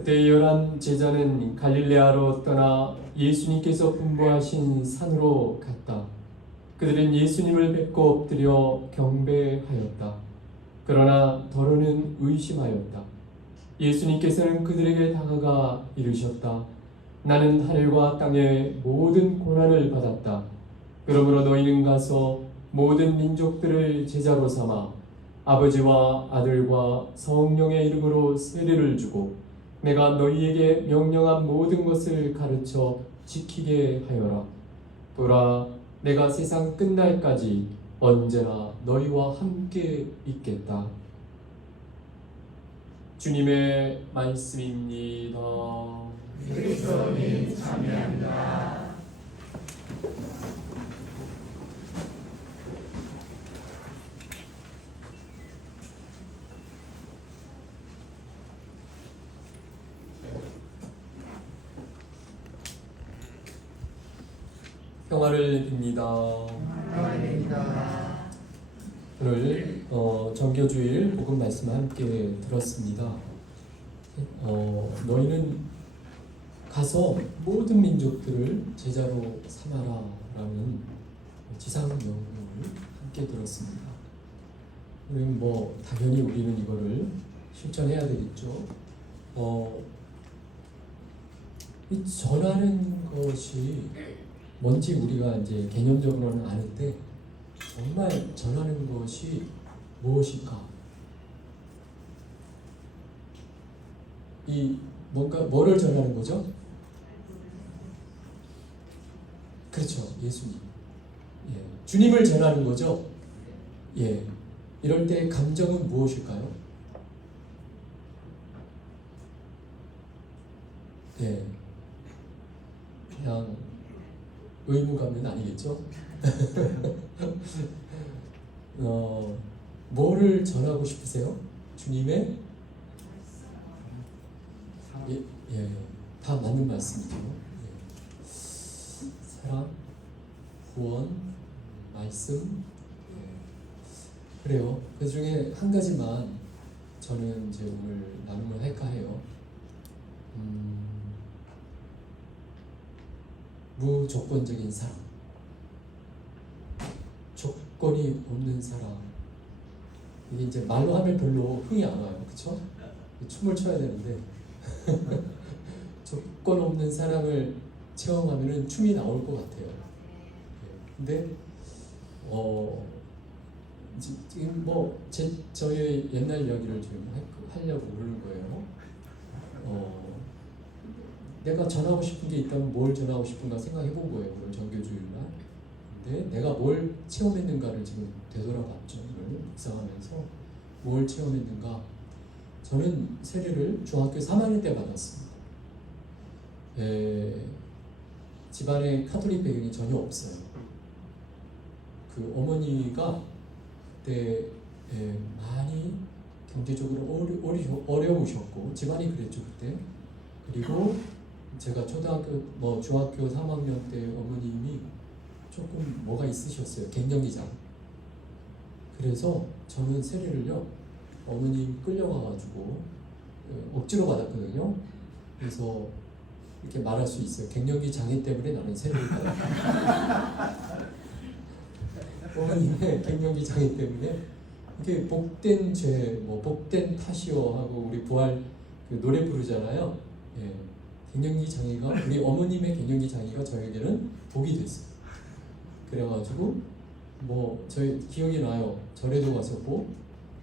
그때 11 제자는 갈릴레아로 떠나 예수님께서 분부하신 산으로 갔다. 그들은 예수님을 뵙고 엎드려 경배하였다. 그러나 더러는 의심하였다. 예수님께서는 그들에게 다가가 이르셨다. 나는 하늘과 땅의 모든 고난을 받았다. 그러므로 너희는 가서 모든 민족들을 제자로 삼아 아버지와 아들과 성령의 이름으로 세례를 주고 내가 너희에게 명령한 모든 것을 가르쳐 지키게 하여라. 보라, 내가 세상 끝날까지 언제나 너희와 함께 있겠다. 주님의 말씀입니다. 그리스도님 참여합니다. 평화를 빕니다. 평안입니다. 오늘 정교주일 복음 말씀을 함께 들었습니다. 너희는 가서 모든 민족들을 제자로 삼아라라는 지상 명령을 함께 들었습니다. 우리는 당연히 우리는 이거를 실천해야 되겠죠. 이 전하는 것이 뭔지 우리가 이제 개념적으로는 아는데 정말 전하는 것이 무엇일까? 뭐를 전하는 거죠? 그렇죠, 예수님. 예, 주님을 전하는 거죠. 예, 이럴 때 감정은 무엇일까요? 예, 그냥 의무감은 아니겠죠? 뭐를 전하고 싶으세요? 주님의 다 맞는 말씀이죠. 예. 사랑, 구원, 말씀. 예. 그래요. 그 중에 한 가지만 저는 이제 오늘 나눔을 할까 해요. 무조건적인 사랑, 조건이 없는 사랑. 이게 이제 말로 하면 별로 흥이 안 와요, 그렇죠? 춤을 춰야 되는데 조건 없는 사랑을 체험하면은 춤이 나올 것 같아요. 근데 지금 저의 옛날 이야기를 좀 하려고 그러는 거예요. 내가 전하고 싶은 게 있다면 뭘 전하고 싶은가 생각해 본 거예요. 오늘 정교주일날. 근데 내가 뭘 체험했는가를 지금 되돌아봤죠. 이걸 묵상하면서 뭘 체험했는가. 저는 세례를 중학교 3학년 때 받았습니다. 집안에 카톨릭 배경이 전혀 없어요. 그 어머니가 그때 많이 경제적으로 어려우셨고 집안이 그랬죠 그때. 그리고 제가 중학교 3학년 때 어머님이 조금 뭐가 있으셨어요. 갱년기장. 그래서 저는 세례를요 어머님 끌려가가지고 억지로 받았거든요. 그래서 이렇게 말할 수 있어요. 갱년기 장애 때문에 나는 세례를 받았다. 어머님의 갱년기 장애 때문에 이게 복된 죄, 복된 탓이요 하고 우리 부활 노래 부르잖아요. 예, 갱년기 장애가 우리 어머님의 갱년기 장애가 저에게는 복이 됐어요. 그래가지고 저희 기억이 나요. 절에도 갔었고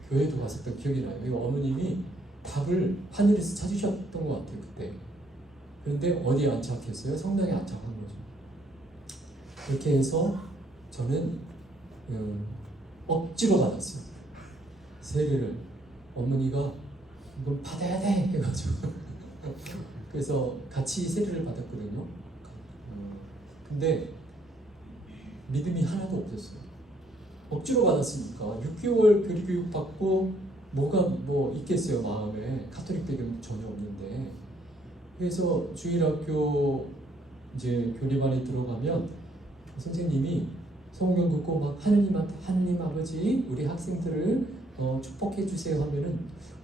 교회도 갔었던 기억이 나요. 이거 어머님이 답을 하늘에서 찾으셨던 것 같아요 그때. 그런데 어디에 안착했어요? 성당에 안착한 거죠. 그렇게 해서 저는 억지로 받았어요. 세례를. 어머니가 이건 받아야 돼 해가지고 그래서 같이 세례를 받았거든요. 근데 믿음이 하나도 없었어요. 억지로 받았으니까 6개월 교리교육 받고 뭐가 있겠어요 마음에. 카톨릭 배경 전혀 없는데. 그래서 주일학교 이제 교리반에 들어가면 선생님이 성경 듣고 막 하느님 아버지 우리 학생들을 축복해 주세요 하면은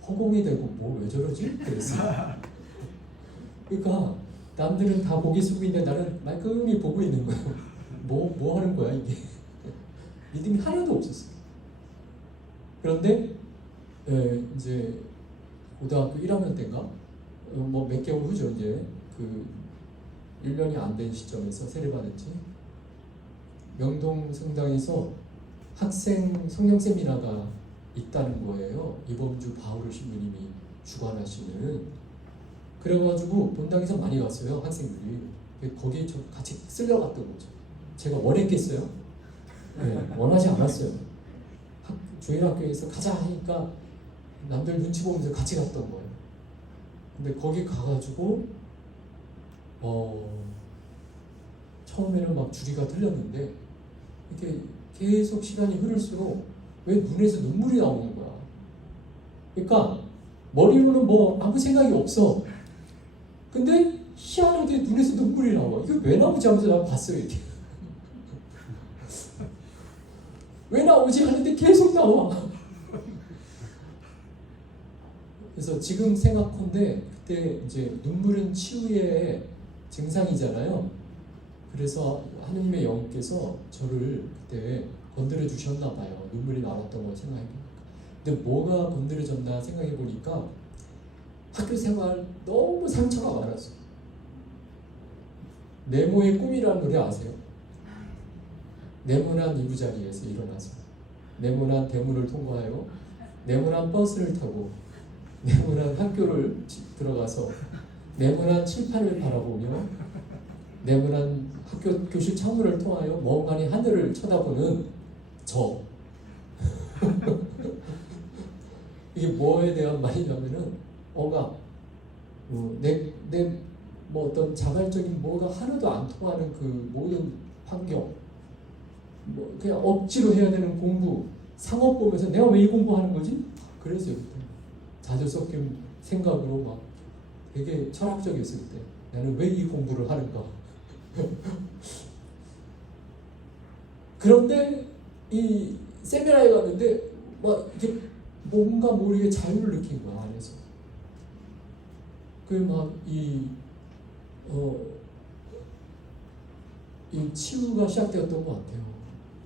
허공이 되고 왜 저러지? 그랬어요. 그러니까 남들은 다 고개 숙이고 있는데 나는 말끔히 보고 있는 거예요. 뭐 하는 거야 이게. 믿음이 하나도 없었어요. 그런데 이제 고등학교 1학년 때인가 뭐 몇 개월 후죠. 이제 그 1년이 안 된 시점에서 세례받았지. 명동 성당에서 학생 성령 세미나가 있다는 거예요. 이범주 바오르 신부님이 주관하시는. 그래가지고 본당에서 많이 갔어요, 학생들이. 거기에 저 같이 쓸려갔던 거죠. 제가 원했겠어요? 네, 원하지 않았어요. 조일학교에서 가자 하니까 남들 눈치 보면서 같이 갔던 거예요. 근데 거기 가가지고 처음에는 막 주리가 틀렸는데 이렇게 계속 시간이 흐를수록 왜 눈에서 눈물이 나오는 거야. 그러니까 머리로는 뭐 아무 생각이 없어. 근데 희한하게 눈에서 눈물이 나와. 이거 왜 나오지 하면서 난 봤어요 이렇게. 왜 나오지 하는데 계속 나와. 그래서 지금 생각한데 그때 이제 눈물은 치유의 증상이잖아요. 그래서 하느님의 영께서 저를 그때 건드려 주셨나 봐요. 눈물이 나왔던 걸 생각해 보니까. 근데 뭐가 건드려졌나 생각해 보니까 학교 생활 너무 상처가 많았어요. 네모의 꿈이라는 노래 아세요? 네모난 이부자리에서 일어나서 네모난 대문을 통과하여 네모난 버스를 타고 네모난 학교를 들어가서 네모난 칠판을 바라보며 네모난 학교 교실 창문을 통하여 멍하니 하늘을 쳐다보는 저. 이게 뭐에 대한 말이냐면은 내 뭐 어떤 자발적인 뭐가 하나도 안 통하는 그 모든 환경, 뭐 그냥 억지로 해야 되는 공부, 상업 보면서 내가 왜 이 공부하는 거지? 그랬어요 그때. 자주 섞인 생각으로 막 되게 철학적이었을 때 나는 왜 이 공부를 하는가. 그런데 이 세미나에 갔는데 막 이렇게 뭔가 모르게 자유를 느낀 거야 안에서. 그 막 이 치유가 시작되었던 것 같아요.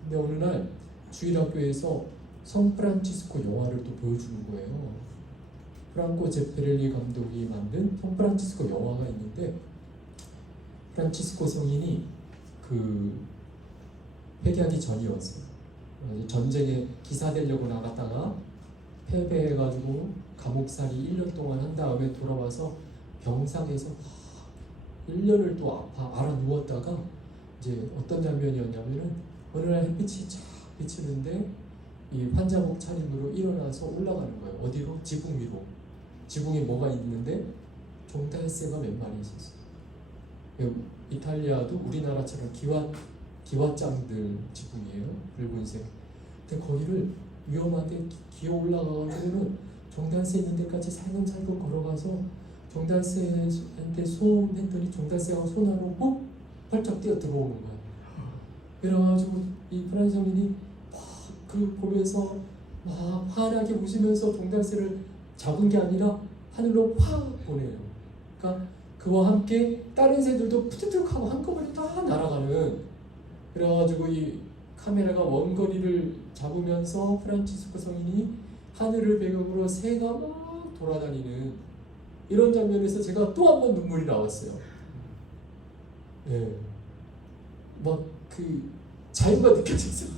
근데 어느 날 주일학교에서 성프란치스코 영화를 또 보여주는 거예요. 프랑코 제페렐리 감독이 만든 성프란치스코 영화가 있는데 프란치스코 성인이 그 회개하기 전이었어요. 전쟁에 기사되려고 나갔다가 패배해가지고 감옥살이 1년 동안 한 다음에 돌아와서 병상에서 1년을 또 알아 누웠다가 이제 어떤 장면이었냐면은 어느 날 햇빛이 쫙 비치는데 이 환자복 차림으로 일어나서 올라가는 거예요. 어디로? 지붕 위로. 지붕에 뭐가 있는데 종달새가 몇 마리 있었어요. 이탈리아도 우리나라처럼 기와장들 지붕이에요. 붉은색. 근데 거기를 위험한데 기어 올라가가지고는 종달새 있는 데까지 살금살금 걸어가서 종달새한테 소음했더니 종달새가 손안으로 ปุ๊ 활짝 뛰어 들어오는 거예요. 그래가지고 이 프란스 성인이 막 그 보면서 막 환하게 웃으면서 종달새를 잡은 게 아니라 하늘로 확 보내요. 그러니까 그와 함께 다른 새들도 푸드득 하고 한꺼번에 다 날아가는. 그래가지고 이 카메라가 원거리를 잡으면서 프란치스코 성인이 하늘을 배경으로 새가 막 돌아다니는 이런 장면에서 제가 또 한 번 눈물이 나왔어요. 네. 막 그 자유가 느껴졌어요.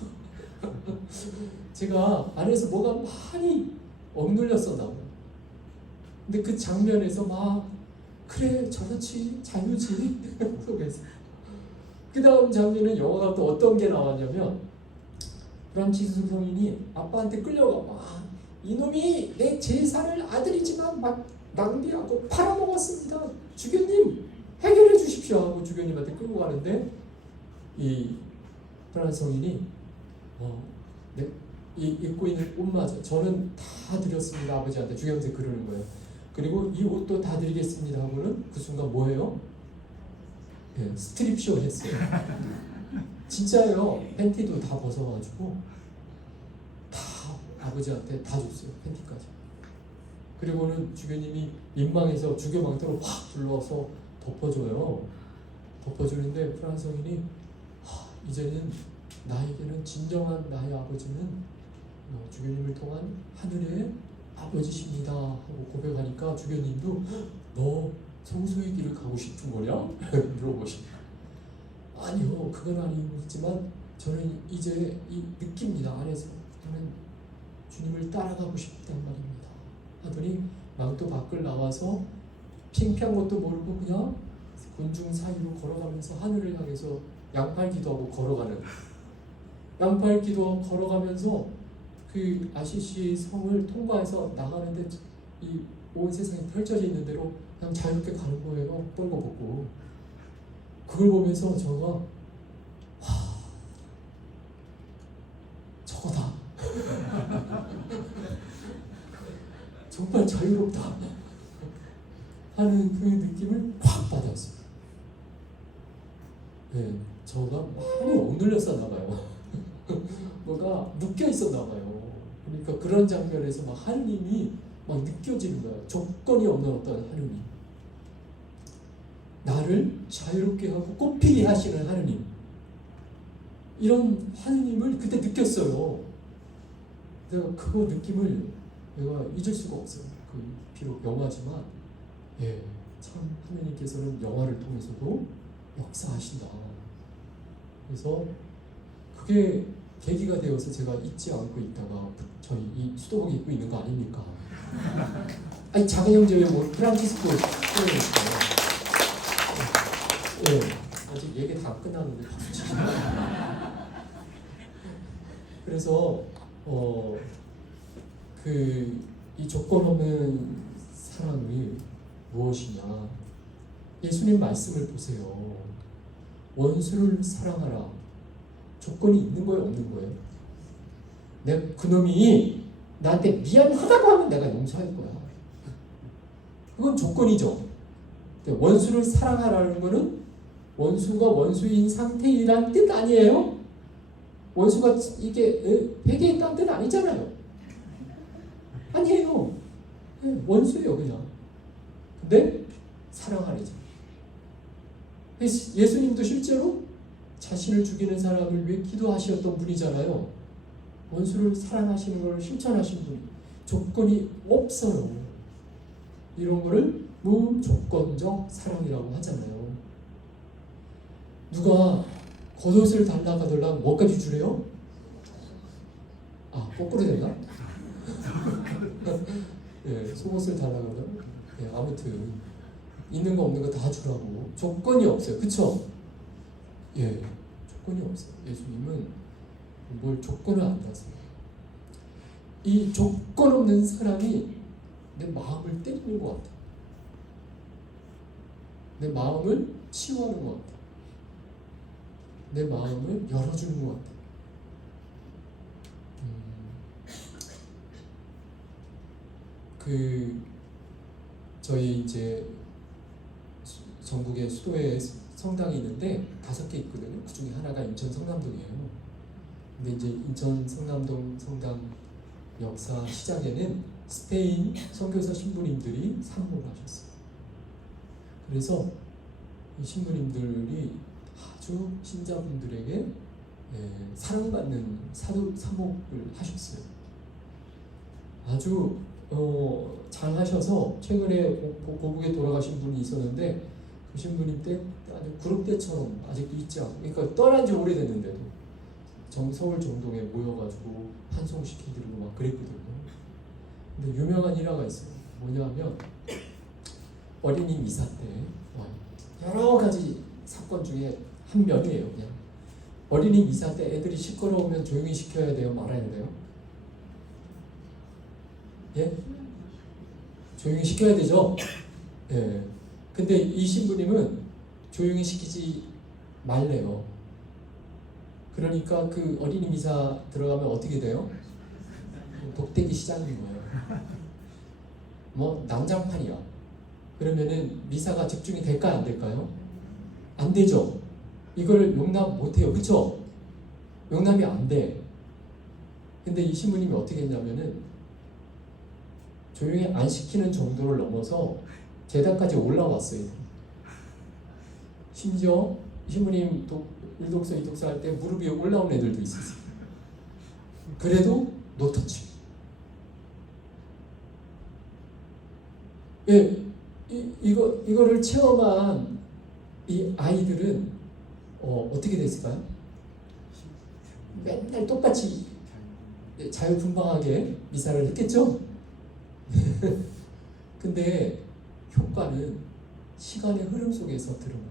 제가 안에서 뭐가 많이 억눌렸었나 봐요. 근데 그 장면에서 막 그래 저렇지 자유지 속에서. 그 다음 장면은 영화가 또 어떤 게 나왔냐면 프란치스코 성인이 아빠한테 끌려가 막 이놈이 내 제사를 아들이지만 막 낭비하고 팔아먹었습니다. 주교님 해결해 주십시오 하고 주교님한테 끌고 가는데 이 프란스 성인이 입고 있는 옷마저 저는 다 드렸습니다 아버지한테. 주교한테 그러는 거예요. 그리고 이 옷도 다 드리겠습니다 하고는 그 순간 뭐예요? 네, 스트립쇼 했어요. 진짜요. 팬티도 다 벗어가지고 다 아버지한테 다 줬어요. 팬티까지. 그리고는 주교님이 민망해서 주교 망토로 확 둘러서 덮어줘요. 덮어주는데 프란성인이 이제는 나에게는 진정한 나의 아버지는 주교님을 통한 하늘의 아버지십니다 하고 고백하니까 주교님도 너 성소의 길을 가고 싶은 거냐? 물어보십니다. 아니요, 그건 아니지만 저는 이제 느낍니다. 안에서 저는 주님을 따라가고 싶단 말입니다 하더니 망토 밖을 나와서 창피한 것도 모르고 그냥 군중 사이로 걸어가면서 하늘을 향해서 양팔 기도하고 걸어가면서 그 아시시 성을 통과해서 나가는데 이 온 세상이 펼쳐져 있는 대로 그냥 자유롭게 가는 거예요. 뻘거벗고. 그걸 보면서 저가 저거다. 정말 자유롭다 하는 그 느낌을 확 받았어요. 네, 저가 많이 억눌렸었나 봐요. 뭐가 묶여 있었나 봐요. 그러니까 그런 장면에서 막 하느님이 막 느껴지는 거예요. 조건이 없는 어떤 하느님, 나를 자유롭게 하고 꽃피게 하시는 하느님, 이런 하느님을 그때 느꼈어요. 내가 그 느낌을 내가 잊을 수가 없어요. 그 비록 영화지만 참 하느님께서는 영화를 통해서도 역사하신다. 그래서 그게 계기가 되어서 제가 잊지 않고 있다가 저희 이 수도복 입고 있는 거 아닙니까? 아니 작은 형제 왜 뭐 프란치스코 표현했어요? 아직 얘기 다 끝났는데 박수 치시네. 그래서 이 조건 없는 사랑이 무엇이냐? 예수님 말씀을 보세요. 원수를 사랑하라. 조건이 있는 거예요, 없는 거예요? 내가 그놈이 나한테 미안하다고 하면 내가 용서할 거야. 그건 조건이죠. 원수를 사랑하라는 거는 원수가 원수인 상태이란 뜻 아니에요? 원수가 이게 회개했다는 뜻 아니잖아요. 아니에요. 원수예요, 그냥. 근데 사랑하래죠. 예수님도 실제로 자신을 죽이는 사람을 위해 기도하셨던 분이잖아요. 원수를 사랑하시는 것을 실천하신 분이 조건이 없어요. 이런 거를 무조건적 사랑이라고 하잖아요. 누가 겉옷을 달라가더라도 뭐까지 주래요? 거꾸로 됐나? 속옷을 달라가더라. 아무튼 있는 거 없는 거 다 주라고. 조건이 없어요. 그쵸? 조건이 없어요. 예수님은 뭘 조건을 안 다세요. 이 조건 없는 사랑이 내 마음을 때리는 것 같아. 내 마음을 치유하는 것 같아. 내 마음을 열어주는 것 같아. 저희 이제 전국의 수도에 성당이 있는데 5개 있거든요. 그 중에 하나가 인천 성남동이에요. 근데 이제 인천 성남동 성당 역사 시작에는 스페인 선교사 신부님들이 사모를 하셨어요. 그래서 이 신부님들이 아주 신자분들에게 사랑받는 사목을 하셨어요. 아주 잘 하셔서 최근에 고국에 돌아가신 분이 있었는데 그 신부님 때 아주 그룹 때처럼 아직도 있지 않고, 그러니까 떠난 지 오래됐는데도 서울 정동에 모여가지고 환송시키드리고 막 그랬거든요. 근데 유명한 일화가 있어요. 뭐냐면 어린이 미사 때 여러 가지 사건 중에 한 면이에요. 그냥 어린이 미사 때 애들이 시끄러우면 조용히 시켜야 돼요, 말아야 돼요? 조용히 시켜야 되죠. 근데 이 신부님은 조용히 시키지 말래요. 그러니까 그 어린이 미사 들어가면 어떻게 돼요? 독대기 시작인 거예요. 뭐 난장판이야. 그러면은 미사가 집중이 될까요, 안 될까요? 안 되죠. 이걸 용납 못해요, 그렇죠? 용납이 안 돼. 근데 이 신부님이 어떻게 했냐면은 조용히 안 시키는 정도를 넘어서 계단까지 올라왔어요. 심지어 신부님 1독서, 2독서 할 때 무릎 위에 올라온 애들도 있었어요. 그래도 노터치. 예, 이거를 체험한 이 아이들은 어떻게 됐을까요? 맨날 똑같이 자유분방하게 미사를 했겠죠? 근데 효과는 시간의 흐름 속에서 드러나요.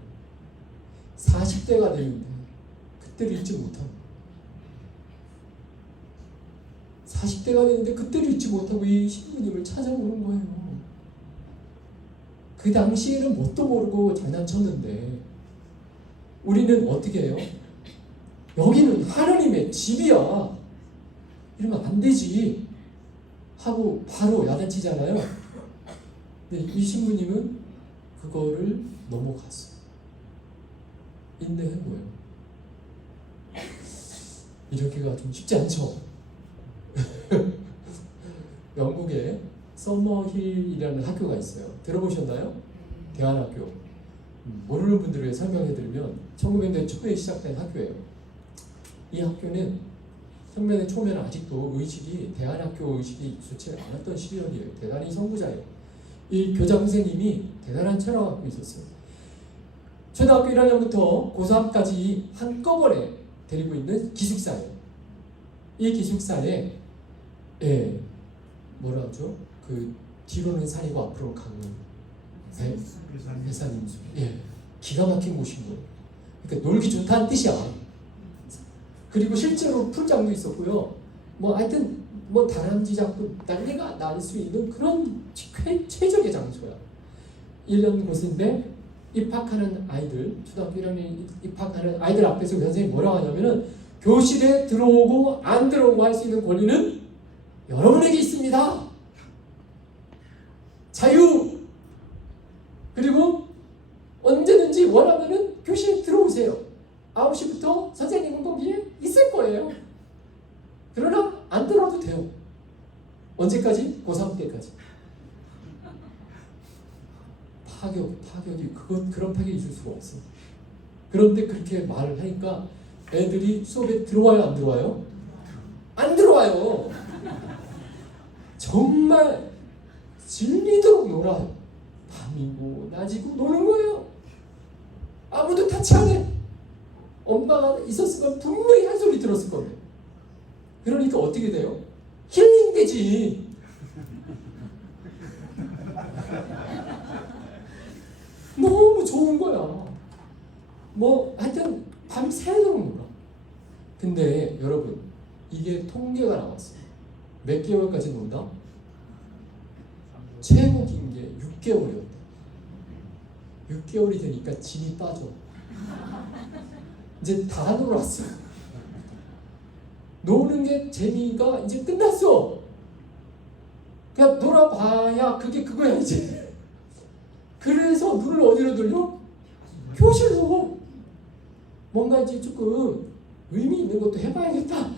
40대가 되는데 그때를 잊지 못하고 40대가 되는데 그때를 잊지 못하고 이 신부님을 찾아오는 거예요. 그 당시에는 뭣도 모르고 장난쳤는데 우리는 어떻게 해요? 여기는 하나님의 집이야. 이러면 안 되지 하고 바로 야단치잖아요. 근데 이 신부님은 그거를 넘어갔어요. 인내한 거예요. 이렇게가 좀 쉽지 않죠. 영국에 서머힐이라는 학교가 있어요. 들어보셨나요? 대안학교. 모르는 분들을 위해 설명해드리면 1900년대 초에 시작된 학교예요. 이 학교는 혁명의 초면은 아직도 의식이 대안학교 의식이 좋지 않았던 시절이에요. 대단히 선구자예요. 이 교장 선생님이 대단한 철학을 갖고 있었어요. 초등학교 1학년부터 고3까지 한꺼번에 데리고 있는 기숙사예요. 이 기숙사에 뭐라 하죠? 그 뒤로는 산이고 앞으로는 강은 배산임수. 기가 막힌 곳인 거예요. 그러니까 놀기 좋다는 뜻이야. 그리고 실제로 풀장도 있었고요. 뭐 하여튼 뭐 다람쥐장도 난리가 날 수 있는 그런 최적의 장소야. 1년 곳인데 입학하는 아이들, 초등학교 1학년 입학하는 아이들 앞에서 선생님이 뭐라고 하냐면은 교실에 들어오고 안 들어오고 할 수 있는 권리는 여러분에게 있습니다. 자유. 그리고 언제든지 원하면은 교실에 들어오세요. 9시부터 선생님은 거기에 있을 거예요. 그러나 안 들어와도 돼요. 언제까지? 고3 때까지. 파격이 그런 파격이 있을 수가 없어. 그런데 그렇게 말을 하니까 애들이 수업에 들어와요, 안 들어와요? 안 들어와요. 정말 질리도록 놀아요. 밤이고 낮이고 노는 거예요. 아무도 타치 안 해. 엄마가 있었으면 분명히 한 소리 들었을 건데. 그러니까 어떻게 돼요? 힐링되지. 너무 좋은 거야. 뭐 하여튼 밤새도록 놀아. 근데 여러분 이게 통계가 나왔어요. 몇 개월까지 논다? 최고 긴 게 6개월이었다. 6개월이 되니까 진이 빠져. 이제 다 놀았어. 노는 게 재미가 이제 끝났어. 그냥 놀아봐야 그게 그거야 이제. 그래서 눈을 어디로 돌려? 교실로. 뭔가 이제 조금 의미 있는 것도 해봐야겠다.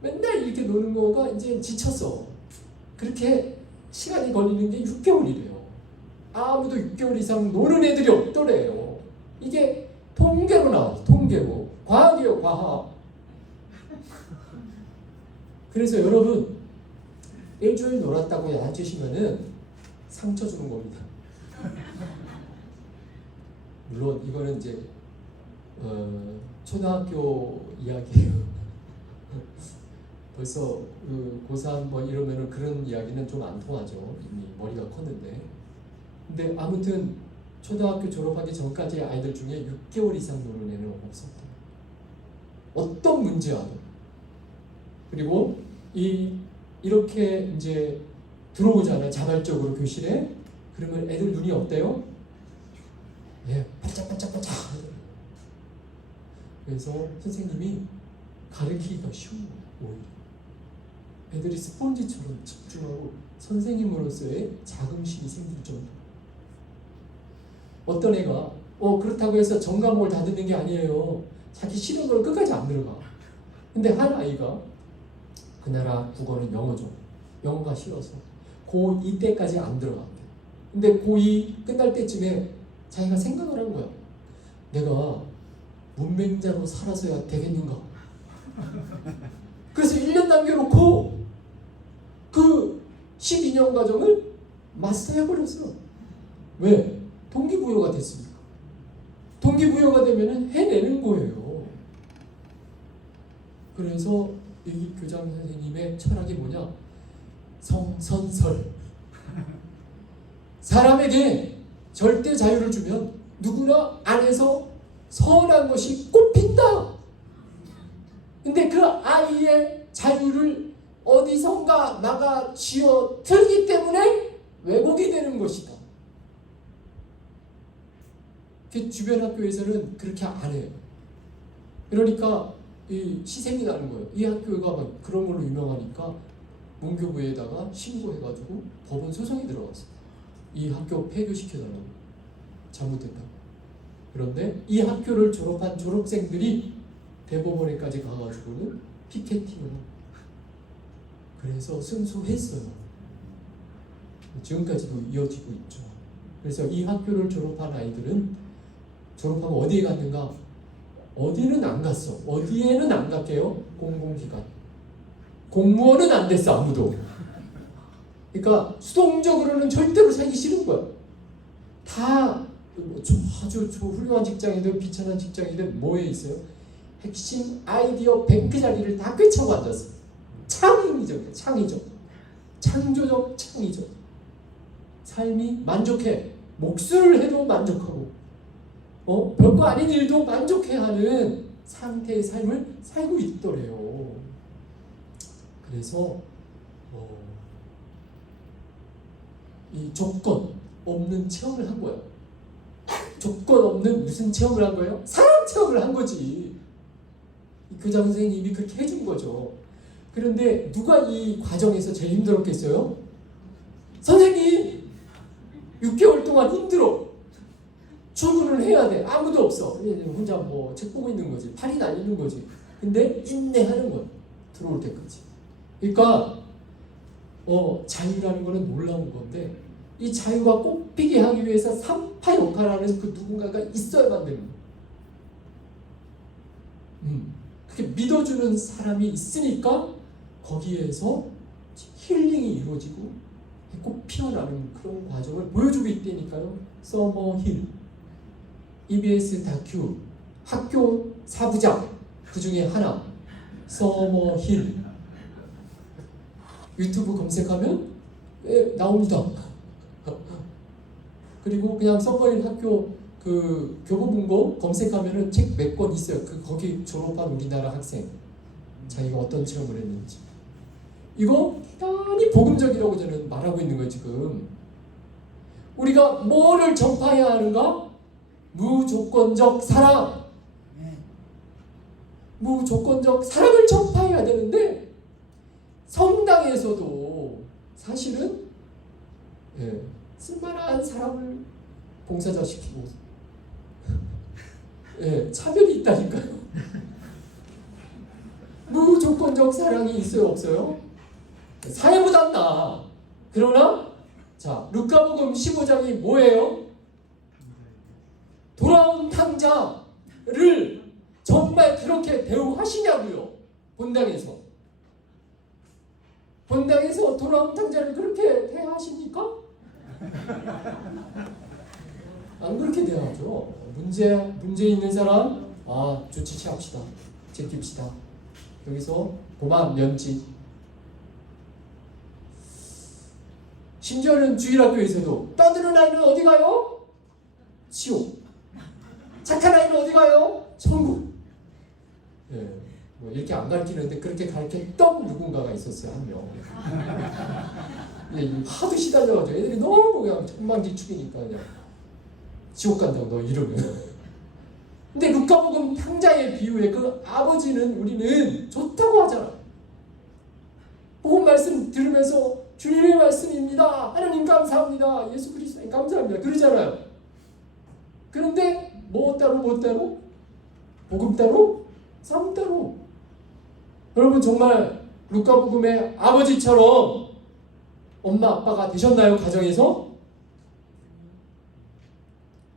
맨날 이렇게 노는 거가 이제 지쳤어. 그렇게 시간이 걸리는 게 6개월이래요. 아무도 6개월 이상 노는 애들이 없더래요. 이게 통계로 나와요. 통계로. 과학이에요. 과학. 그래서 여러분 일주일 놀았다고 야단치시면은 상처 주는 겁니다. 물론 이거는 이제 초등학교 이야기예요. 벌써 그 고3 뭐 이러면은 그런 이야기는 좀 안 통하죠. 이미 머리가 컸는데. 근데 아무튼 초등학교 졸업하기 전까지의 아이들 중에 6개월 이상 노는 애는 없었다. 어떤 문제와도. 그리고 이렇게 이제 들어오잖아요. 자발적으로 교실에. 그러면 애들 눈이 어때요? 반짝반짝반짝. 그래서 선생님이 가르치기가 쉬운 거예요. 오히려. 애들이 스펀지처럼 집중하고 선생님으로서의 자긍심이 생길 정도. 어떤 애가 그렇다고 해서 전 과목을 다 듣는 게 아니에요. 자기 싫은 걸 끝까지 안 들어가. 근데 한 아이가 그 나라 국어는 영어죠. 영어가 싫어서 고2 때까지 안 들어갔대. 근데 고2 끝날 때쯤에 자기가 생각을 한 거야. 내가 문맹자로 살아서야 되겠는가? 그래서 1년 남겨놓고 그 12년 과정을 마스터해버렸어. 왜? 동기부여가 됐으니까. 동기부여가 되면 해내는 거예요. 그래서 이 교장 선생님의 철학이 뭐냐? 성선설. 사람에게 절대 자유를 주면 누구나 안에서 선한 것이 꽃핀다. 근데 그 아이의 자유를 어디선가 나가 쥐어 틀기 때문에 왜곡이 되는 것이다. 주변 학교에서는 그렇게 안 해요. 그러니까 이 시샘이 나는 거예요. 이 학교가 막 그런 걸로 유명하니까 문교부에다가 신고해가지고 법원 소송이 들어갔어요. 이 학교 폐교시켜달라고. 잘못됐다. 그런데 이 학교를 졸업한 졸업생들이 대법원에까지 가가지고는 피켓팅을 하고 그래서 승소했어요. 지금까지도 이어지고 있죠. 그래서 이 학교를 졸업한 아이들은 졸업하면 어디에 갔는가? 어디는 안 갔어. 어디에는 안 갔게요? 공공기관. 공무원은 안 됐어, 아무도. 그러니까 수동적으로는 절대로 살기 싫은 거야. 다 아주 훌륭한 직장이든 비천한 직장이든 뭐에 있어요? 핵심 아이디어 뱅크 자리를 다 꿰차고 앉았어. 창의적, 창의적, 창조적, 창의적. 삶이 만족해. 목수를 해도 만족하고, 별거 아닌 일도 만족해하는 상태의 삶을 살고 있더래요. 그래서 이 조건 없는 체험을 한 거야. 조건 없는 무슨 체험을 한 거예요? 사랑 체험을 한 거지. 교장 선생님이 그렇게 해준 거죠. 그런데 누가 이 과정에서 제일 힘들었겠어요? 선생님! 6개월 동안 힘들어. 출근을 해야 돼. 아무도 없어. 혼자 뭐 책 보고 있는 거지. 팔이 날리는 거지. 근데 인내하는 거야. 들어올 때까지. 그러니까 자유라는 거는 놀라운 건데 이 자유가 꽃피게 하기 위해서 삼파 역할하는 그 누군가가 있어야만 되는 거야. 그렇게 믿어주는 사람이 있으니까 거기에서 힐링이 이루어지고 꽃 피어나는 그런 과정을 보여주고 있다니까요. 서머힐 EBS 다큐 학교 4부작 그 중에 하나 서머힐 유튜브 검색하면 나옵니다. 그리고 그냥 서머힐 학교 그 교보문고 검색하면은 책 몇 권 있어요. 거기 졸업한 우리나라 학생 자기가 어떤 체험을 했는지. 이거 대단히 복음적이라고 저는 말하고 있는 거예요. 지금 우리가 뭐를 전파해야 하는가? 무조건적 사랑, 무조건적 사랑을 전파해야 되는데 성당에서도 사실은 쓸만한 사람을 봉사자 시키고 차별이 있다니까요. 무조건적 사랑이 있어요, 없어요? 사회보단 나아. 그러나 자 루카복음 15장이 뭐예요? 돌아온 탕자를 정말 그렇게 대우하시냐고요. 본당에서 돌아온 탕자를 그렇게 대하십니까? 안 그렇게 대하죠. 문제 있는 사람 조치 취합시다. 제낍시다. 여기서 고만 면직. 심지어는 주일학교에서도 떠드는 아이는 어디 가요? 지옥. 착한 아이는 어디 가요? 천국. 뭐 이렇게 안 가르치는데 그렇게 가르쳤던 누군가가 있었어요. 한 명. 하도 시달려가지고 애들이 너무 그냥 천방지축이니까 그냥 지옥 간다고 너 이러면. 근데 루카복음 탕자의 비유에 그 아버지는 우리는 좋다고 하잖아. 복음 말씀 들으면서 주님의 말씀입니다. 하나님 감사합니다. 예수 그리스도님 감사합니다. 그러잖아요. 그런데 뭐 따로 복음 따로 삶 따로. 여러분 정말 루카복음의 아버지처럼 엄마 아빠가 되셨나요? 가정에서?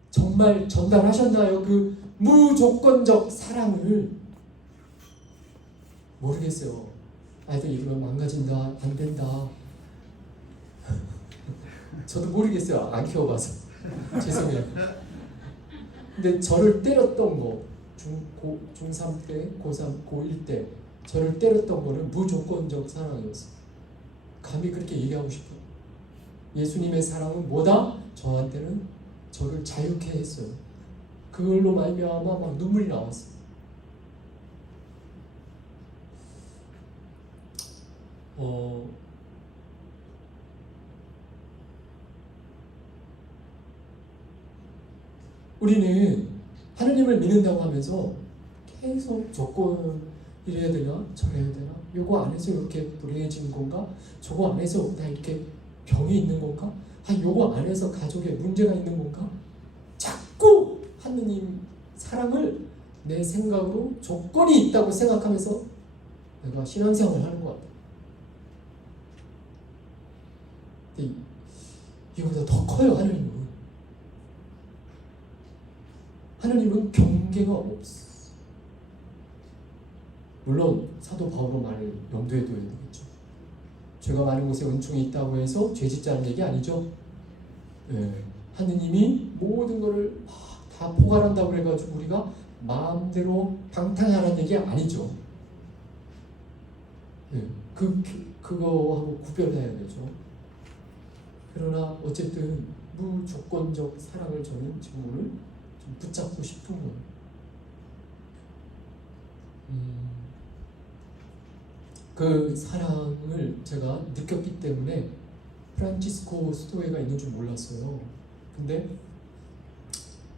정말 전달하셨나요? 그 무조건적 사랑을. 모르겠어요. 아이들 이러면 망가진다, 안 된다. 저도 모르겠어요. 안 키워봐서. 죄송해요. 근데 저를 때렸던 거, 중3 때, 고3, 고1 때 저를 때렸던 거는 무조건적 사랑이었어요. 감히 그렇게 얘기하고 싶어요. 예수님의 사랑은 뭐다? 저한테는 저를 자유케 했어요. 그걸로 말미암아 막 눈물이 나왔어요. 우리는 하느님을 믿는다고 하면서 계속 조건 이래야 되나 저래야 되나 요거 안에서 이렇게 불행해지는 건가 저거 안에서 나 이렇게 병이 있는 건가 요거 안에서 가족에 문제가 있는 건가 자꾸 하느님 사랑을 내 생각으로 조건이 있다고 생각하면서 내가 신앙생활을 하는 것 같아. 근데 이거보다 더 커요. 하느님은 경계가 없어. 물론 사도 바울의 말을 염두에 둬야 되겠죠. 죄가 많은 곳에 은총이 있다고 해서 죄 짓자는 얘기 아니죠. 하느님이 모든 것을 다 포괄한다고 그래가지고 우리가 마음대로 방탕하라는 얘기 아니죠. 그거하고 구별해야 되죠. 그러나 어쨌든 무조건적 사랑을 저는 지금 오늘 좀 붙잡고 싶은 거예요. 그 사랑을 제가 느꼈기 때문에 프란치스코 수도회가 있는 줄 몰랐어요. 근데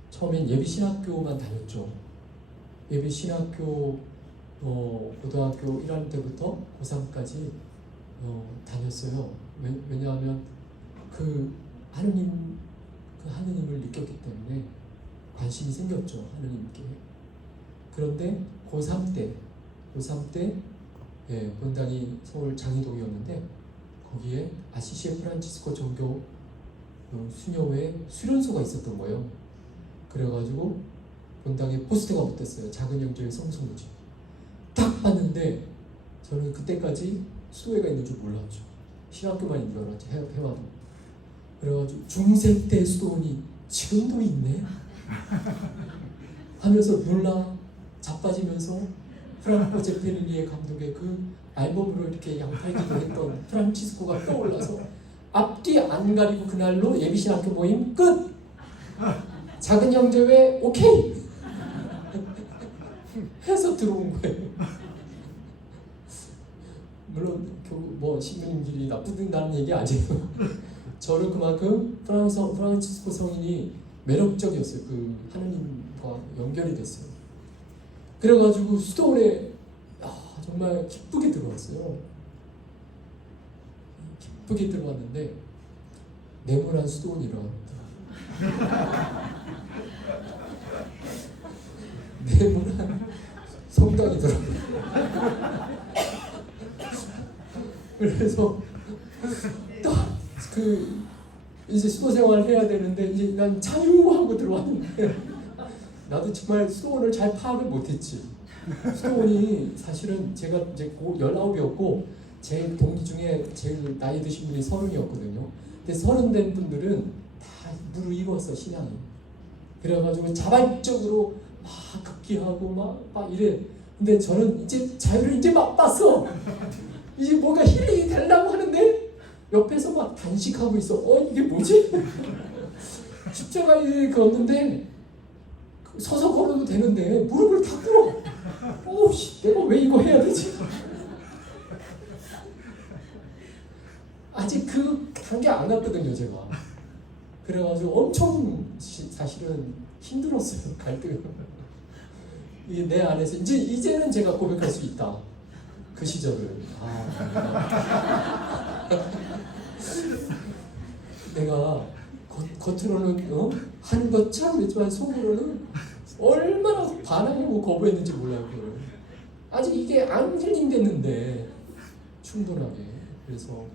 처음엔 예비신학교만 다녔죠. 예비신학교 고등학교 1학년 때부터 고3까지 다녔어요. 왜냐하면 그 하느님을 느꼈기 때문에 관심이 생겼죠. 하느님께. 그런데 고3 때 본당이 서울 장희동이었는데 거기에 아시시의 프란치스코 정교 수녀회 수련소가 있었던 거예요. 그래가지고 본당에 포스터가 붙었어요. 작은 형제의 성소무지. 딱 봤는데 저는 그때까지 수도회가 있는 줄 몰랐죠. 신학교만 있는 줄 알았죠. 해와도. 그래가지고 중세 때 수도원이 지금도 있네 하면서 놀라 자빠지면서 프랑코 제페리니의 감독의 그 앨범으로 이렇게 양팔기도 했던 프란치스코가 떠올라서 앞뒤 안 가리고 그날로 예비신학교 모임 끝! 작은 형제회 오케이! 해서 들어온 거예요. 물론 신부님들이 나쁘다는 얘기 아니에요. 저는 그만큼 프란치스코 성인이 매력적이었어요. 그 하느님과 연결이 됐어요. 그래가지고 수도원에 정말 기쁘게 들어왔어요. 기쁘게 들어왔는데 네모난 수도원이 일어납니다. 네모난 성당이 들어옵니다. 그래서 딱 이제 수도 생활을 해야 되는데 이제 난 자유하고 들어왔는데 나도 정말 수도원을 잘 파악을 못했지. 수도원이 사실은 제가 이제 19이었고 제 동기 중에 제일 나이 드신 분이 30이었거든요. 근데 30 된 분들은 다 무르익었어 신앙이. 그래가지고 자발적으로 막 극기하고 막 이래. 근데 저는 이제 자유를 이제 맛봤어. 이제 뭔가 힐링이 되려고 하는데 옆에서 막 단식하고 있어. 이게 뭐지? 십자가에 걷는데 서서 걸어도 되는데 무릎을 다 꿇어. 내가 왜 이거 해야 되지? 아직 그 단계 안 갔거든요 제가. 그래가지고 엄청 사실은 힘들었어요. 갈등. 이게 내 안에서 이제는 제가 고백할 수 있다. 그 시절을. 내가 겉으로는 하는 것처럼 했지만 속으로는 얼마나 반항하고 거부했는지 몰라요. 그걸. 아직 이게 안 힐링됐는데 충분하게. 그래서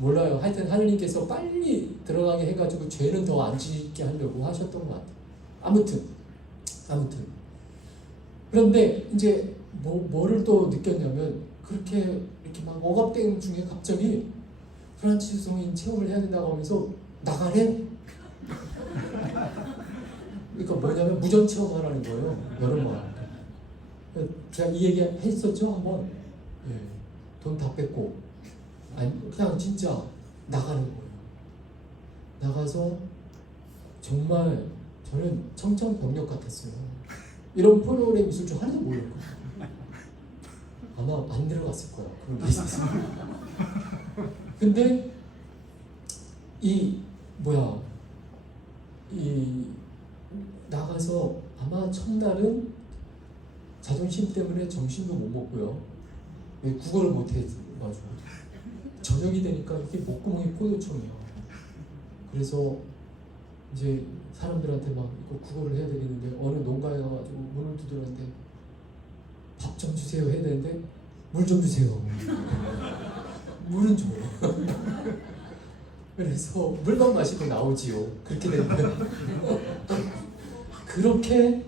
몰라요. 하여튼 하느님께서 빨리 들어가게 해가지고 죄는 더 안 짓게 하려고 하셨던 것 같아요. 아무튼 그런데 이제 뭐를 또 느꼈냐면 그렇게 이렇게 막 억압된 중에 갑자기 프란치스 성인 체험을 해야 된다고 하면서 나가래. 그러니까 뭐냐면 무전 체험하라는 거예요. 여름마을. 제가 이 얘기 했었죠 한번. 예, 돈 다 뺏고 아니 그냥 진짜 나가는 거예요. 나가서 정말 저는 청천벽력 같았어요. 이런 프로그램 있을 줄 하나도 몰랐거든요. 아마 안 들어갔을 거야 그런 게 있었어요. 근데 이 나가서 아마 첫날은 자존심 때문에 점심도 못 먹고요. 국어를 못 해가지고 저녁이 되니까 이게 목구멍이 포도청이야. 그래서 이제 사람들한테 막 이거 국어를 해야 되겠는데 어느 농가에 가가지고 문을 두드렸는데 밥 좀 주세요 해야 되는데 물 좀 주세요. 물은 줘요. 그래서 물만 마시고 나오지요. 그렇게 되면 그렇게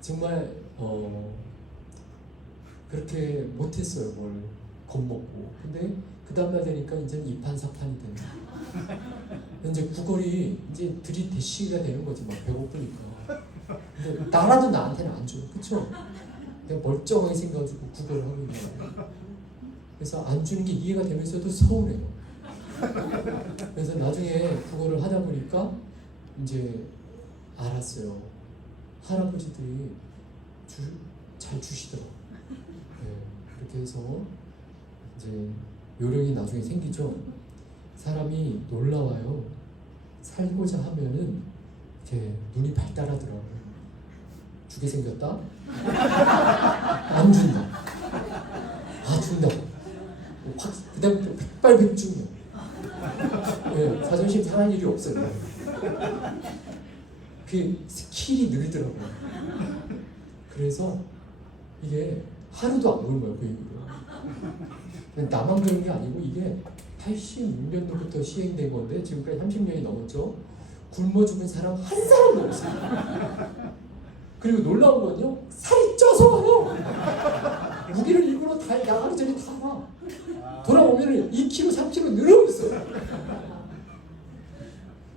정말 그렇게 못했어요. 뭘 겁먹고. 근데 그 다음날 되니까 이제 이판사판이 되는 거예요. 이제 구걸이 이제 들이대시기가 되는 거지. 막 배고프니까. 근데 나라도 나한테는 안 줘요. 그쵸? 내가 멀쩡하게 생겨가지고 구걸을 하고 있는 거예요. 그래서 안 주는 게 이해가 되면서도 서운해요. 그래서 나중에 구걸을 하다 보니까 이제 알았어요. 할아버지들이 잘 주시더라고요. 네, 그렇게 해서 이제 요령이 나중에 생기죠. 사람이 놀라워요. 살고자 하면은 이렇게 눈이 발달하더라고요. 주게 생겼다? 안 준다. 아 준다. 확 그다음부터 백발백중이요. 네, 자존심 상할 일이 없어요. 그 스킬이 늘더라고요. 그래서 이게 하루도 안 굶어요. 그 이후로. 나만 그런 게 아니고 이게 86년도부터 시행된 건데 지금까지 30년이 넘었죠. 굶어 죽은 사람 한 사람도 없어요. 그리고 놀라운 건요. 살이 쪄서 와요. 무기를 일부러 다 나가기 전에 다 와. 돌아오면 2kg, 3kg 늘어오고 있어요.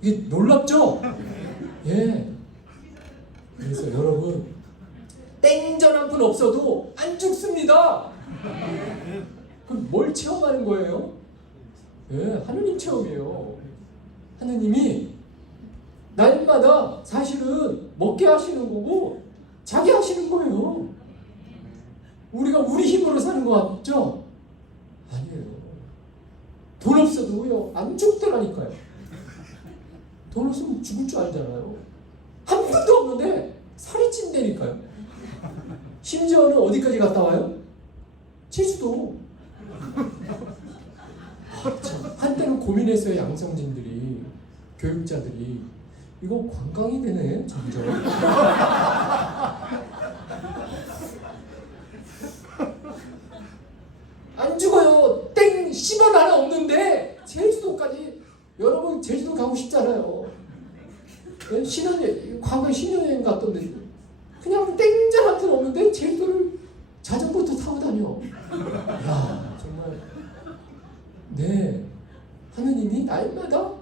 이게 놀랍죠? 예. 그래서 여러분 땡전 한 푼 없어도 안 죽습니다. 그럼 뭘 체험하는 거예요? 예, 하느님 체험이에요. 하느님이 날마다 사실은 먹게 하시는 거고 자기 하시는 거예요. 우리가 우리 힘으로 사는 거 같죠? 아니에요. 돈 없어도요 안 죽더라니까요. 돈 없으면 죽을 줄 알잖아요. 한 푼도 없는데 살이 찐다니까요. 심지어는 어디까지 갔다 와요? 제주도. 한때는 고민했어요. 양성진들이, 교육자들이. 이거 관광이 되네 점점. 안 죽어요. 땡 10원 하나 없는데 제주도까지. 여러분 제주도 가고 싶잖아요. 신혼여행, 과거에 신혼여행 갔던데 그냥 땡전 한 푼 없는데 제주도를 자전거도 타고 다녀. 야 정말 네 하느님이 날마다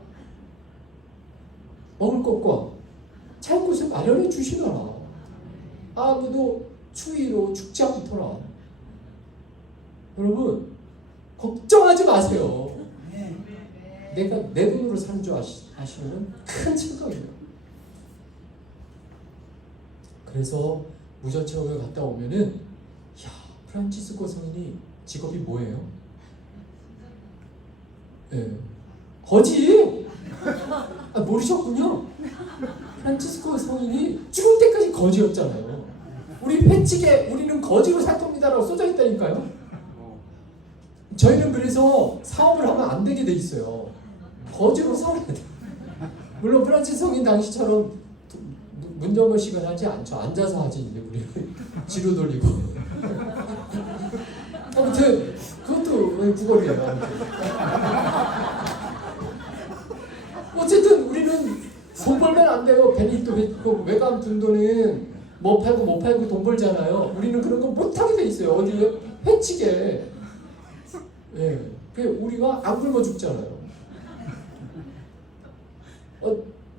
먹을 것과 잘 곳을 마련해 주시더라. 아무도 추위로 죽지 않더라. 여러분 걱정하지 마세요. 내가 내 돈으로 사는 줄 아시면 큰 착각이에요. 그래서 무전체험을 갔다 오면은 야 프란치스코 성인이 직업이 뭐예요? 네. 거지. 모르셨군요. 프란치스코 성인이 죽을 때까지 거지였잖아요. 우리 패치게 우리는 거지로 살 겁니다라고 써져 있다니까요. 저희는 그래서 사업을 하면 안 되게 돼 있어요. 거지로 살아야 돼. 물론 프란치스 성인 당시처럼 문정거식은 하지 않죠. 앉아서 하지 이제 우리는 뒤로 돌리고. 아무튼 그것도 왜 구걸이에요. 아무튼. 어쨌든 우리는 돈 벌면 안 돼요. 베니또 외관 분도는 뭐 팔고 뭐 팔고 돈 벌잖아요. 우리는 그런 거 못하게 돼 있어요. 어디에 회치게. 예, 그 우리가 안 굶어 죽잖아요.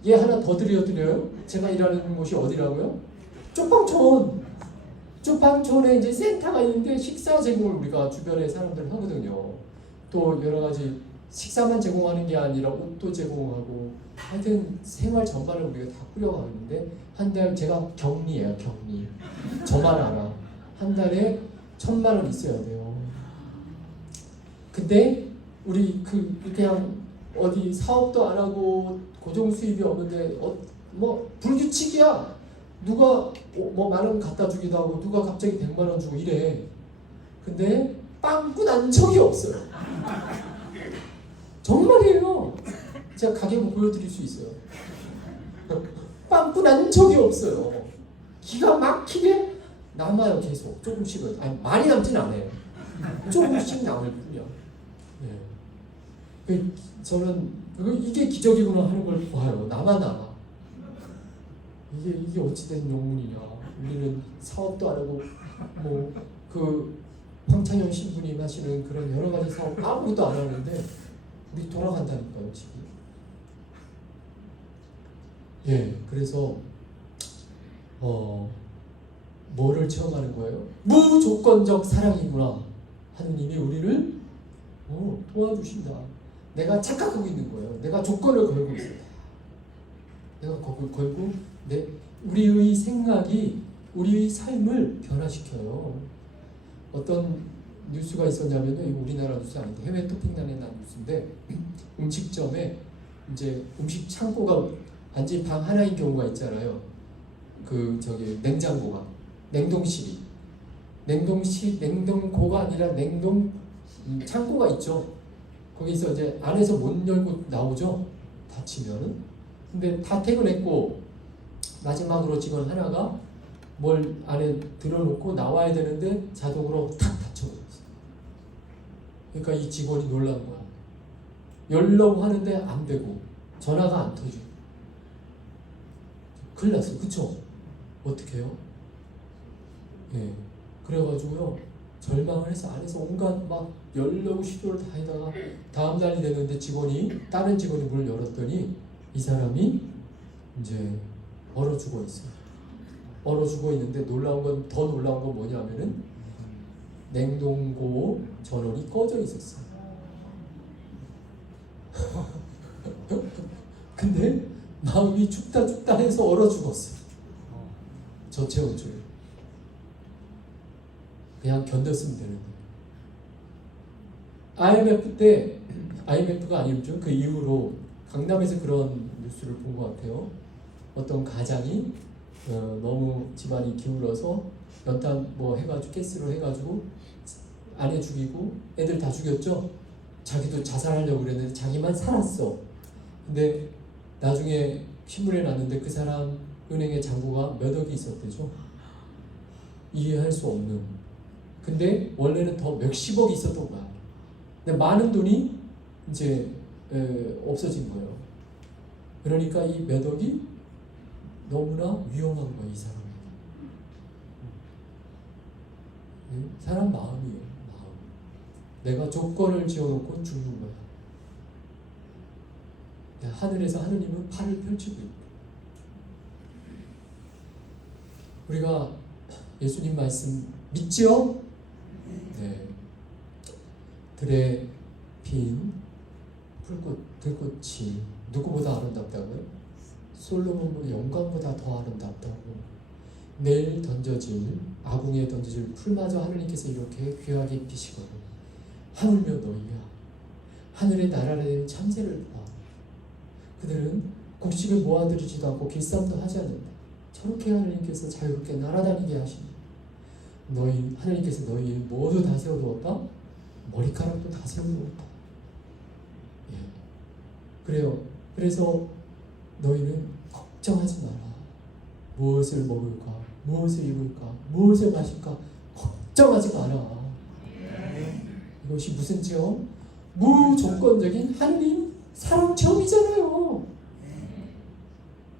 얘 하나 더 드려요. 제가 일하는 곳이 어디라고요? 쪽방촌. 쪽방촌에 이제 센터가 있는데 식사 제공을 우리가 주변에 사람들 하거든요. 또 여러 가지 식사만 제공하는 게 아니라 옷도 제공하고 하여튼 생활 전반을 우리가 다 꾸려가는데 한 달 제가 격리예요. 격리. 저만 알아. 한 달에 1,000만 원 있어야 돼요. 근데 우리 그냥 어디 사업도 안 하고 고정 수입이 없는데 뭐 불규칙이야. 누가 뭐 10,000원 갖다 주기도 하고 누가 갑자기 100만 원 주고 이래. 근데 빵꾸 난 적이 없어요. 정말이에요. 제가 가계부 보여드릴 수 있어요. 빵꾸 난 적이 없어요. 기가 막히게 남아요. 계속 조금씩은. 아니 많이 남진 않아요. 조금씩 남을 뿐이야. 네. 저는 이게 기적이구나 하는 걸 봐요. 나만 알아. 이게 어찌된 영문이냐. 우리는 사업도 안 하고 뭐 황창현 신부님 하시는 그런 여러 가지 사업 아무것도 안 하는데 우리 돌아간다니까요 지금. 예, 그래서 뭐를 체험하는 거예요? 무조건적 사랑이구나. 하느님이 우리를 도와주신다. 내가 착각하고 있는 거예요. 내가 조건을 걸고 있어요. 내가 걸고 우리의 생각이 우리의 삶을 변화시켜요. 어떤 뉴스가 있었냐면요. 이거 우리나라 뉴스 아닌데 해외 토픽란에 난 뉴스인데 음식점에 이제 음식 창고가 단지 방 하나인 경우가 있잖아요. 냉장고가 냉동실이 냉동고가 아니라 냉동 창고가 있죠. 거기서 이제 안에서 못 열고 나오죠. 닫히면은. 근데 다 퇴근했고 마지막으로 직원 하나가 뭘 안에 들어놓고 나와야 되는데 자동으로 탁 닫혀버렸어. 그러니까 이 직원이 놀란 거야. 열려고 하는데 안 되고 전화가 안 터져. 큰일 났어요. 그쵸? 어떻게 해요? 예. 그래가지고요. 절망을 해서 안에서 온갖 막 열려고 시도를 다 하다가 다음 날이 되는데 다른 직원이 문을 열었더니 이 사람이 이제 얼어 죽어 있어요. 얼어 죽어 있는데 더 놀라운 건 뭐냐면은 냉동고 전원이 꺼져 있었어요. 근데 마음이 춥다 해서 얼어 죽었어요. 저체온증. 그냥 견뎠으면 되는데. IMF가 아니죠. 그 이후로 강남에서 그런 뉴스를 본 것 같아요. 어떤 가장이 너무 집안이 기울어서 연탄 해가지고 가스로 해가지고 아내 죽이고 애들 다 죽였죠. 자기도 자살하려고 그랬는데 자기만 살았어. 근데 나중에 신문에 났는데 그 사람 은행에 잔고가 몇 억이 있었대죠. 이해할 수 없는. 근데 원래는 더 몇십억이 있었던 거야. 근데 많은 돈이 이제 없어진 거예요. 그러니까 이 몇 억이 너무나 위험한 거야, 이 사람에게. 사람 마음이에요, 마음. 내가 조건을 지어놓고 죽는 거야. 하늘에서 하느님은 팔을 펼치고 있고. 우리가 예수님 말씀 믿지요? 네. 들에 핀 들꽃이 누구보다 아름답다고요? 솔로몬의 영광보다 더 아름답다고. 내일 아궁이에 던져질 풀마저 하느님께서 이렇게 귀하게 입히시거든. 하물며 너희야 하늘의 나라를 참새를 봐. 그들은 곡식을 모아들이지도 않고 길쌈도 하지 않는다. 저렇게 하느님께서 자유롭게 날아다니게 하시니 하느님께서 너희 모두 다 세워두었다. 머리카락도 다 세워두었다. 예. 그래요. 그래서 너희는 걱정하지 마라. 무엇을 먹을까? 무엇을 입을까? 무엇을 마실까? 걱정하지 마라. 이것이 무슨 체험? 무조건적인 하느님 사랑 체험이잖아요.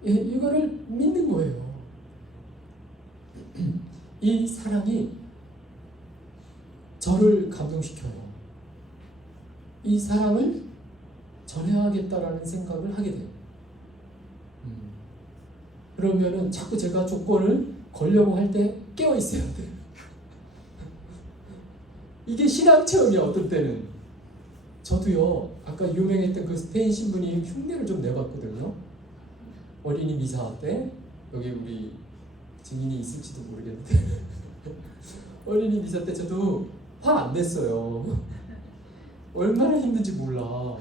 예, 이거를 믿는 거예요. 이 사랑이 저를 감동시켜요. 이 사랑을 전해야겠다라는 생각을 하게 돼요. 그러면은 자꾸 제가 조건을 걸려고 할 때 깨어 있어야 돼요. 이게 신앙 체험이야. 어떤 때는 저도요, 아까 유명했던 그 스페인 신부님 흉내를 좀 내봤거든요. 어린이 미사 때. 여기 우리 증인이 있을지도 모르겠는데 어린이 미사 때 저도 화 안 냈어요. 얼마나 힘든지 몰라.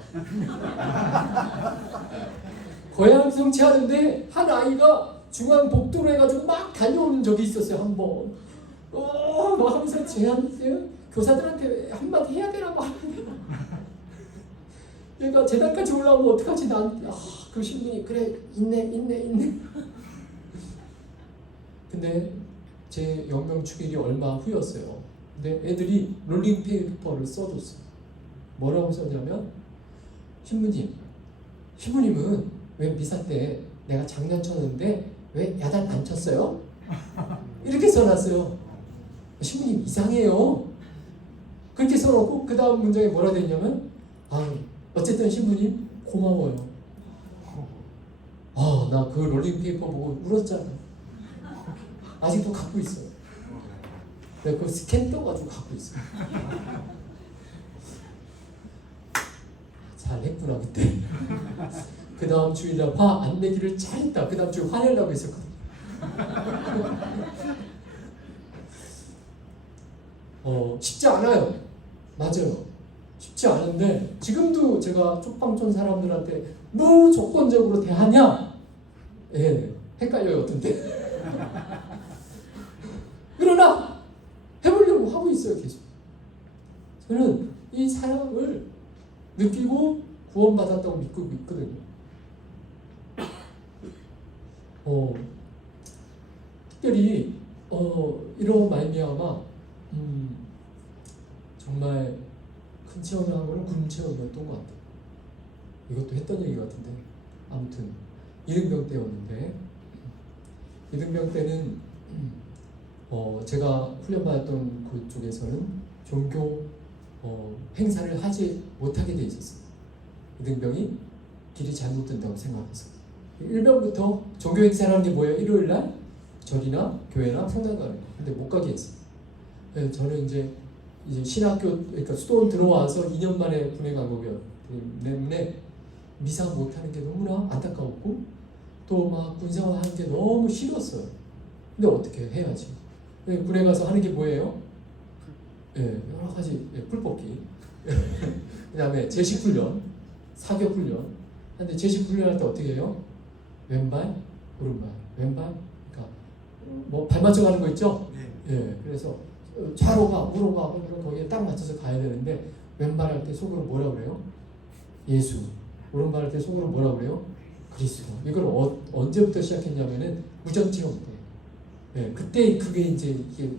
고향 성취하는데 한 아이가 중앙 복도로 해가지고 막 달려오는 적이 있었어요. 한번 막 하면서 제한테 교사들한테 한마디 해야 되나 막 그러니까 재단까지 올라오면 어떡하지. 그 신분이 그래 있네. 근데 제 영명 축일이 얼마 후였어요. 근데 애들이 롤링페이퍼를 써줬어요. 뭐라고 썼냐면, 신부님은 왜 미사 때 내가 장난쳤는데 왜 야단 안 쳤어요? 이렇게 써놨어요. 신부님 이상해요. 그렇게 써놓고 그 다음 문장에 뭐라 되냐면, 어쨌든 신부님 고마워요. 나 그 롤링페이퍼 보고 울었잖아. 아직도 갖고 있어요. 내가 그 스캔 떠가지고 갖고 있어요. 잘했구나 그때. 그 다음 주일날 화 안 내기를 잘했다. 그 다음 주에 화내려고 했었거든. 쉽지 않아요. 맞아요. 쉽지 않은데 지금도 제가 쪽방촌 사람들한테 무조건적으로 대하냐? 예, 헷갈려요 어떤 때. 그러나 해보려고 하고 있어요 계속. 저는 이 사랑을 느끼고 구원받았다고 믿고 있거든요. 특별히 이런 말미암아 정말 큰 체험을 한 거는 군 체험이었던 것 같아요. 이것도 했던 얘기 같은데 아무튼 이등병 때였는데, 이등병 때는 제가 훈련받았던 그쪽에서는 종교 행사를 하지 못하게 돼 있었어요. 이등병이 길이 잘못 든다고 생각해서. 일병부터 종교 행사라는 게 뭐예요? 일요일날 절이나 교회나 성당 가는 거. 근데 못 가게 했어요. 그래서 저는 이제 신학교, 그러니까 수도원 들어와서 2년 만에 군에 간 거기 때문에 미사 못하는 게 너무나 안타까웠고, 또 막 군생활 하는 게 너무 싫었어요. 근데 어떻게 해야지? 군에 가서 하는 게 뭐예요? 여러 가지 풀뽑기, 그 다음에 제식훈련, 사격훈련. 근데 제식훈련 할 때 어떻게 해요? 왼발, 오른발, 왼발. 그러니까 뭐 발 맞춰 가는 거 있죠? 네. 그래서 좌로가, 우로가 거기에 딱 맞춰서 가야 되는데, 왼발 할 때 속으로 뭐라 그래요? 예수. 오른발 할 때 속으로 뭐라 그래요? 그리스도. 이걸 언제부터 시작했냐면은 무전체험 때. 그때 그게 이제 이게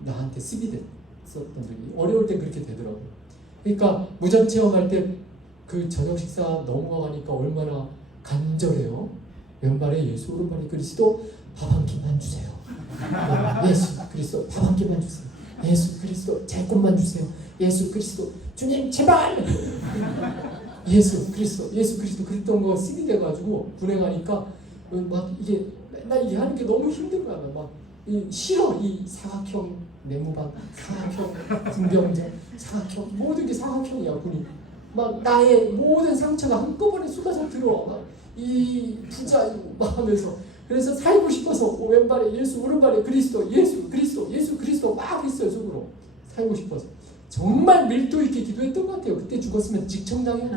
나한테 습이 됐었던 적이, 어려울 때 그렇게 되더라고요. 그러니까 무전체험할 때 그 저녁 식사 넘어가니까 얼마나 간절해요. 왼발에 예수, 오른발에 그리스도, 밥 한 끼만 주세요. 예수 그리스도 밥 한 끼만 주세요. 예수 그리스도 제 것만 주세요. 예수 그리스도 주님 제발. 예수 그리스도 그랬던 거 습이 돼가지고 군에 가니까 막 이게 맨날 이게 하는 게 너무 힘든 거야. 막 싫어. 이 사각형 네모반, 사각형 군병장, 사각형 모든 게 사각형이야. 군이 막 나의 모든 상처가 한꺼번에 쏟아져 들어와. 막 이 부자이고 막 하면서. 그래서 살고 싶어서 왼발에 예수, 오른발에 그리스도, 예수 그리스도 막 했어요. 속으로 살고 싶어서. 정말 밀도 있게 기도했던 것 같아요. 그때 죽었으면 직청당해요.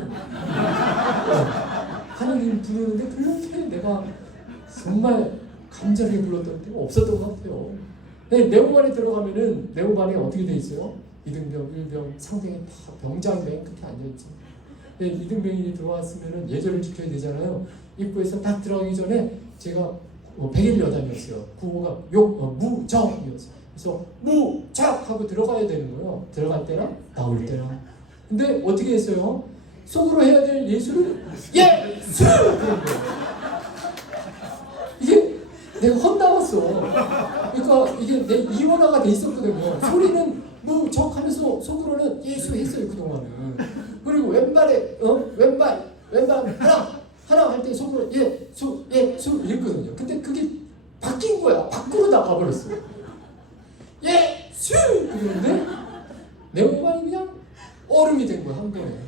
하나님 부르는데 그렇게 내가 정말 간절하게 불렀던 때가 없었던 것 같아요. 내후반에 들어가면은 내후반에 어떻게 돼 있어요? 이등병, 일병, 상병이 다 병장이 맨 끝에 앉아있지. 이등병이 들어왔으면은 예절을 지켜야 되잖아요. 입구에서 딱 들어가기 전에 제가 101 여단이었어요. 구호가 무정이었어요. 그래서 무작 하고 들어가야 되는 거예요. 들어갈 때나 나올 때나. 근데 어떻게 했어요? 속으로 해야 될 예수를 예수! 그런 거예요. 이게 내가 혼나왔어. 그러니까 이게 내 이원화가 돼 있었거든요. 소리는 무적 하면서 속으로는 예수 했어요 그동안은. 그리고 왼발에 왼발 하나 할 때 속으로 예수 이랬거든요. 근데 그게 바뀐 거야. 밖으로 나가버렸어. 예수! 그러는데 내 몸만이 그냥 얼음이 된 거야 한 번에.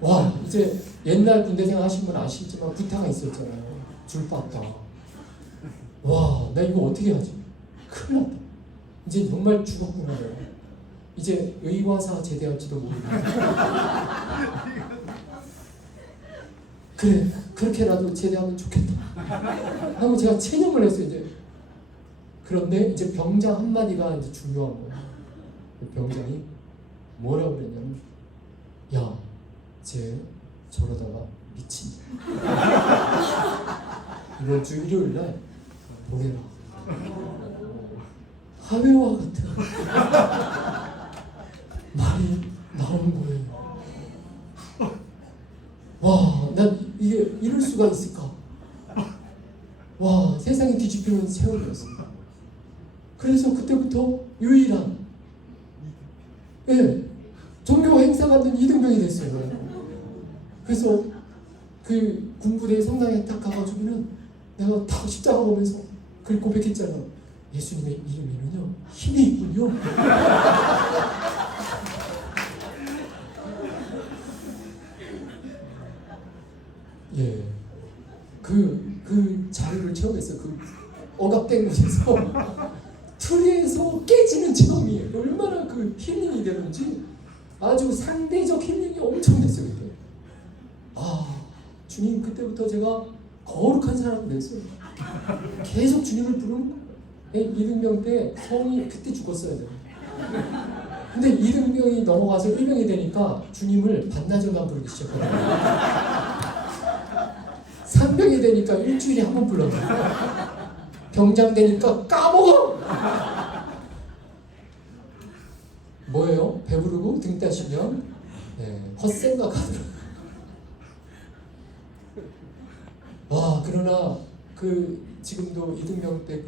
와 이제 옛날 군대생활 하신 분 아시지만 구타가 있었잖아요. 줄빠따. 와 나 이거 어떻게 하지? 큰일 났다. 이제 정말 죽었구나. 이제 의과사 제대할지도 모르겠다. 그래 그렇게라도 제대하면 좋겠다 하고 제가 체념을 했어요. 이제 그런데 이제 병장 한마디가 이제 중요한 거예요. 병장이 뭐라고 그랬냐면 쟤 저러다가 미친다. 이번 주 일요일날 보내라. 하회와 같은 말이 나온 거예요. 와, 난 이게 이럴 수가 있을까? 와, 세상이 뒤집히는 세월이었습니다. 그래서 그때부터 유일한 종교 행사 받는 이등병이 됐어요. 그래서 그 군부대 성당에 딱 가가지고는 내가 딱 십자가 보면서 그걸 고백했잖아. 예수님의 이름에는요 힘이 있군요. 예, 그 자리를 체험했어요. 그 억압된 곳에서 틀에서 깨지는 체험이 얼마나 그 힐링이 되는지 아주 상대적 힐링이 엄청 됐어요. 그때. 주님 그때부터 제가 거룩한 사람이 됐어요. 계속 주님을 부르는 거예요. 이등병 때 성이 그때 죽었어야 돼요. 근데 이등병이 넘어가서 일병이 되니까 주님을 반나절만 부르기 시작하더라고요. 상병이 되니까 일주일에 한 번 불러요. 병장 되니까 까먹어. 뭐예요? 배부르고 등 따시면 헛생각하더라고요. 와 그러나 그 지금도 이등병 때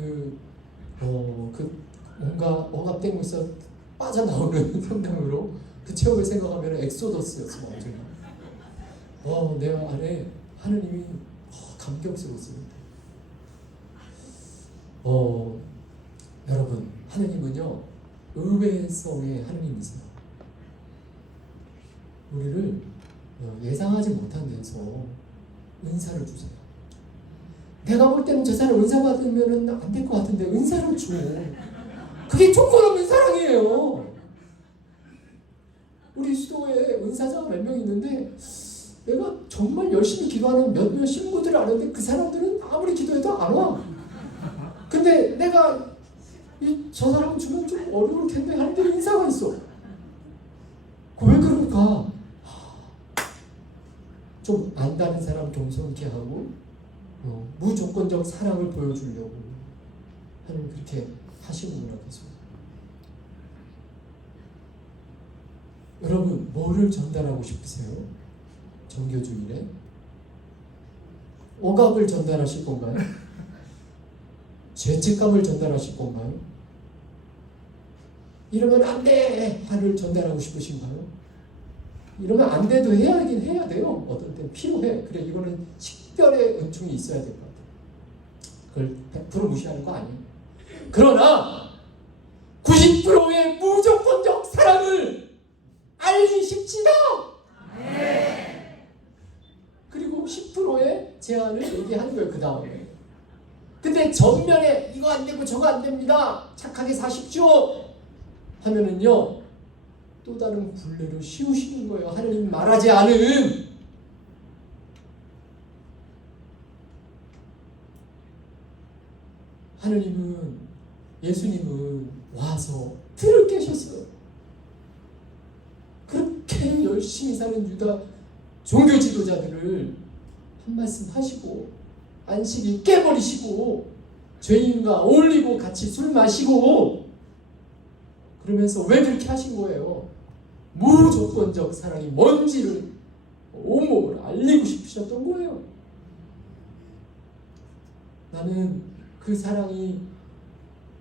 뭔가 억압된 곳에서 빠져나오는 성당으로 그 체험을 생각하면 엑소더스였어 완전히. 내 안에 하느님이 감격스러웠습니다. 여러분 하느님은요 의외성의 하느님이세요. 우리를 예상하지 못한 데서 은사를 주세요. 내가 볼 때는 저 사람 은사 받으면 안 될 것 같은데 은사를 줘. 그게 조건 없는 사랑이에요. 우리 수도에 은사자가 몇 명 있는데 내가 정말 열심히 기도하는 몇몇 신부들을 아는데 그 사람들은 아무리 기도해도 안 와. 근데 내가 저 사람 주면 좀 어려울 텐데 하는데 인사가 있어. 왜 그럴까? 좀 안다는 사람 겸손케 하고 무조건적 사랑을 보여주려고 하는 그렇게 하시는구나 계속. 여러분 뭐를 전달하고 싶으세요? 정교주일에 억압을 전달하실 건가요? 죄책감을 전달하실 건가요? 이러면 안 돼! 화를 전달하고 싶으신가요? 이러면 안 돼도 해야긴 해야 돼요. 어떤 때는 필요해. 그래 이거는 식별의 은총이 있어야 될 것 같아요. 그걸 100% 무시하는 거 아니에요. 그러나 90%의 무조건적 사랑을 알리십시다. 그리고 10%의 제한을 얘기하는 거예요. 그 다음에. 근데 전면에 이거 안 되고 저거 안 됩니다. 착하게 사십시오. 하면은요. 또 다른 굴레를 씌우시는 거예요. 하나님 말하지 않은. 하느님은 예수님은 와서 틀을 깨셨어요. 그렇게 열심히 사는 유다 종교 지도자들을 한 말씀 하시고 안식일 깨버리시고 죄인과 어울리고 같이 술 마시고 그러면서 왜 그렇게 하신 거예요? 무조건적 사랑이 뭔지를 온몸으로 알리고 싶으셨던 거예요. 나는 그 사랑이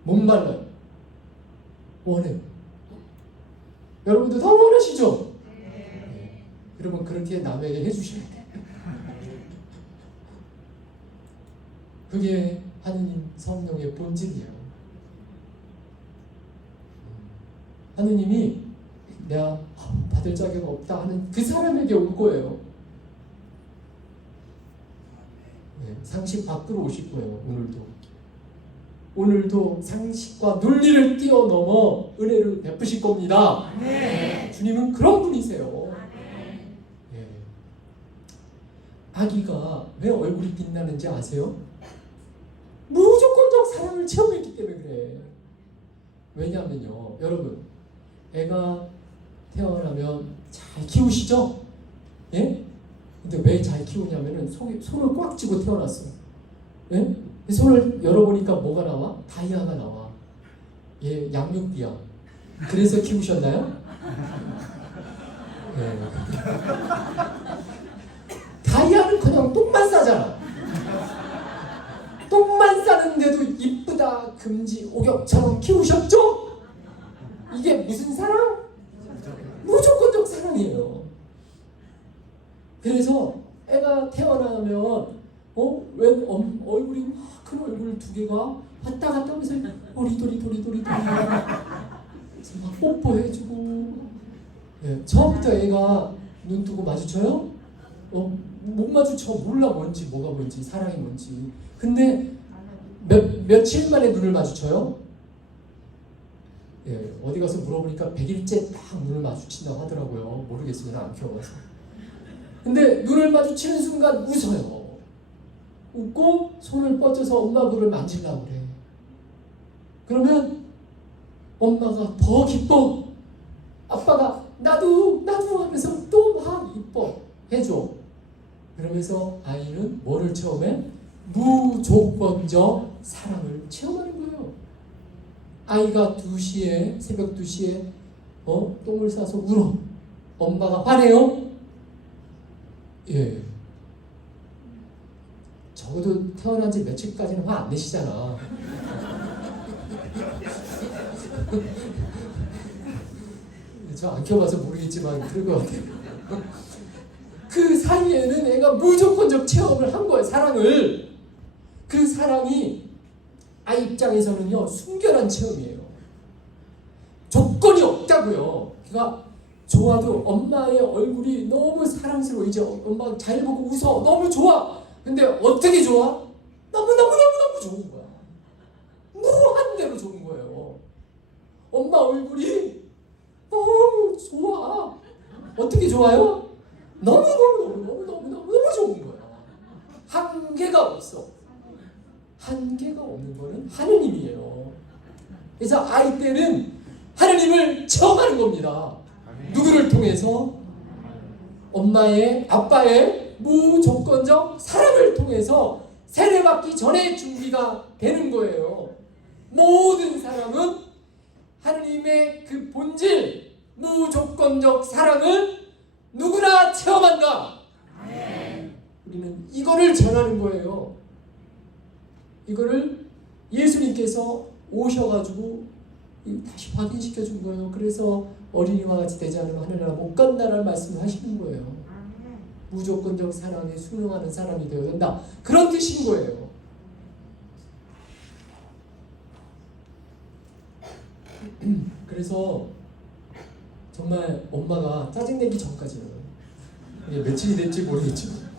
목말라요. 원해요. 여러분도 더 원하시죠? 네. 여러분 그렇게 남에게 해주셔야 돼요. 그게 하느님 성령의 본질이에요. 하느님이 내가 받을 자격 없다 하는 그 사람에게 올 거예요. 네, 상식 밖으로 오실 거예요. 오늘도 상식과 논리를 뛰어넘어 은혜를 베푸실 겁니다. 네. 주님은 그런 분이세요. 네. 아기가 왜 얼굴이 빛나는지 아세요? 무조건적 사랑을 체험했기 때문에 그래. 왜냐하면요, 여러분, 애가 태어나면 잘 키우시죠? 예? 근데 왜 잘 키우냐면은 손을 꽉 쥐고 태어났어요. 예? 손을 열어보니까 뭐가 나와? 다이아가 나와. 예, 양육비야. 그래서 키우셨나요? 예. 다이아는 그냥 똥만 싸잖아. 똥만 싸는데도 이쁘다 금지 옥역처럼 키우셨죠? 이게 무슨 사랑? 무조건적 사랑이에요. 그래서 애가 태어나면 웬 얼굴이 막 큰 얼굴 두 개가 왔다 갔다 하면서 도리도리 막 뽀뽀해주고. 예, 처음부터 애가 눈 뜨고 마주쳐요? 못 마주쳐. 몰라 뭐가 뭔지 사랑이 뭔지. 근데 며칠 만에 눈을 마주쳐요? 예, 어디 가서 물어보니까 100일째 딱 눈을 마주친다고 하더라고요. 모르겠어요. 난 안 키워봐서. 근데 눈을 마주치는 순간 웃어요. 웃고 손을 뻗쳐서 엄마 볼을 만지려고 그래. 그러면 엄마가 더 기뻐. 아빠가 나도 하면서 또 막 이뻐 해줘. 그러면서 아이는 뭐를 체험해? 무조건적 사랑을 체험하는 거예요. 아이가 2시에 새벽 2시에 똥을 싸서 울어. 엄마가 화내요? 예. 적어도 태어난 지 며칠까지는 화 안 내시잖아. 저 안 키워봐서 모르겠지만 그럴 것 같아요. 그 사이에는 애가 무조건적 체험을 한 거예요. 사랑을. 그 사랑이 아이 입장에서는요, 순결한 체험이에요. 조건이 없다고요. 그러니까 좋아도 엄마의 얼굴이 너무 사랑스러워. 이제 엄마가 잘 보고 웃어. 너무 좋아. 근데 어떻게 좋아? 너무 좋은 거야. 무한대로 좋은 거예요. 엄마 얼굴이 너무 좋아. 어떻게 좋아요? 너무 좋은 거야. 한계가 없어. 한계가 없는 거는 하느님이에요. 그래서 아이 때는 하느님을 체험하는 겁니다. 누구를 통해서? 엄마의, 아빠의 무조건적 사랑을 통해서 세례받기 전에 준비가 되는 거예요. 모든 사랑은 하느님의 그 본질, 무조건적 사랑을 누구나 체험한다. 우리는 이거를 전하는 거예요. 이거를 예수님께서 오셔가지고 다시 확인시켜 준 거예요. 그래서 어린이와 같이 되지 않으면 하늘나라 못 간다라는 말씀을 하시는 거예요. 무조건적 사랑에 순응하는 사람이 되어야 된다. 그런 뜻인 거예요. 그래서 정말 엄마가 짜증내기 전까지는, 이게 며칠이 될지 모르겠지만,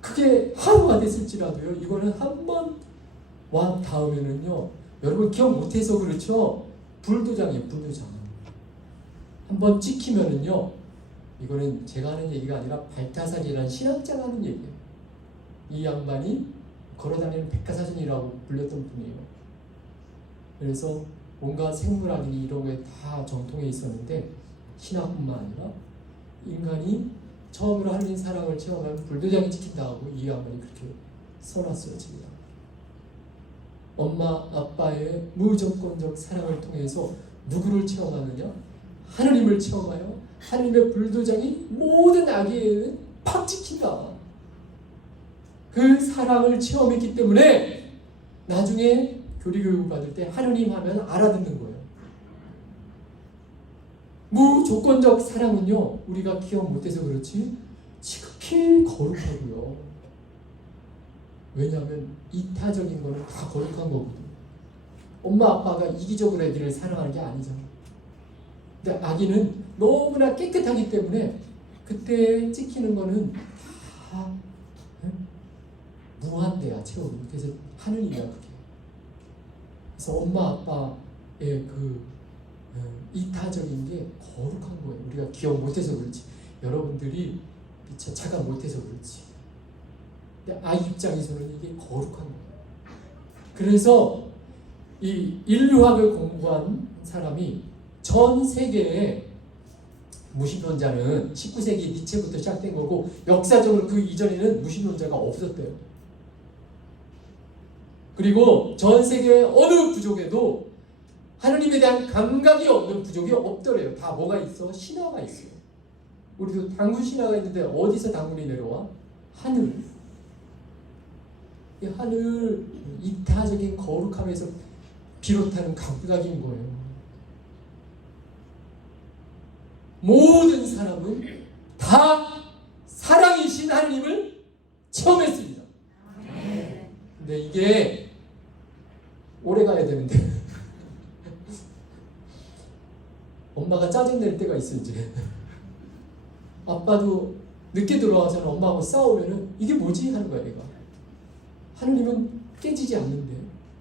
그게 하루가 됐을지라도요, 이거는 한 번 와 닿으면은요, 여러분 기억 못해서 그렇죠? 불도장이에요. 불도장. 한번 찍히면은요, 이거는 제가 하는 얘기가 아니라 발타산이라는 신학자가 하는 얘기예요. 이 양반이 걸어다니는 백과사전이라고 불렸던 분이에요. 그래서 온갖 생물학이 이런 거에 다 정통해 있었는데, 신학뿐만 아니라 인간이 처음으로 하느님 사랑을 체험하면 불도장이 찍힌다 하고 이 양반이 그렇게 써놨어요. 제가. 엄마 아빠의 무조건적 사랑을 통해서 누구를 체험하느냐? 하느님을 체험하여 하느님의 불도장이 모든 악에는 팍 찍힌다. 그 사랑을 체험했기 때문에 나중에 교리교육 받을 때 하느님 하면 알아듣는 거예요. 무조건적 사랑은요, 우리가 기억 못해서 그렇지 지극히 거룩하고요. 왜냐하면 이타적인 거는 다 거룩한 거거든요. 엄마 아빠가 이기적으로 애기를 사랑하는 게 아니잖아. 근데 아기는 너무나 깨끗하기 때문에 그때 찍히는 거는 다 무한대야 체험이. 그래서 하느님이야 그게. 그래서 엄마 아빠의 그 이타적인 게 거룩한 거예요. 우리가 기억 못해서 그렇지. 여러분들이 미처 차가 못해서 그렇지. 근데 아이 입장에서는 이게 거룩한 거예요. 그래서 이 인류학을 공부한 사람이 전 세계에 무신론자는 19세기 니체부터 시작된 거고 역사적으로 그 이전에는 무신론자가 없었대요. 그리고 전 세계 어느 부족에도 하느님에 대한 감각이 없는 부족이 없더래요. 다 뭐가 있어? 신화가 있어요. 우리도 당군 신화가 있는데 어디서 당군이 내려와? 하늘. 이 하늘 이타적인 거룩함에서 비롯하는 감각인 거예요. 모든 사람은 다 사랑이신 하느님을 체험했습니다. 근데 이게 오래 가야 되는데 엄마가 짜증낼 때가 있어. 이제 아빠도 늦게 들어와서는 엄마하고 싸우면은 이게 뭐지? 하는 거야 얘가. 하느님은 깨지지 않는데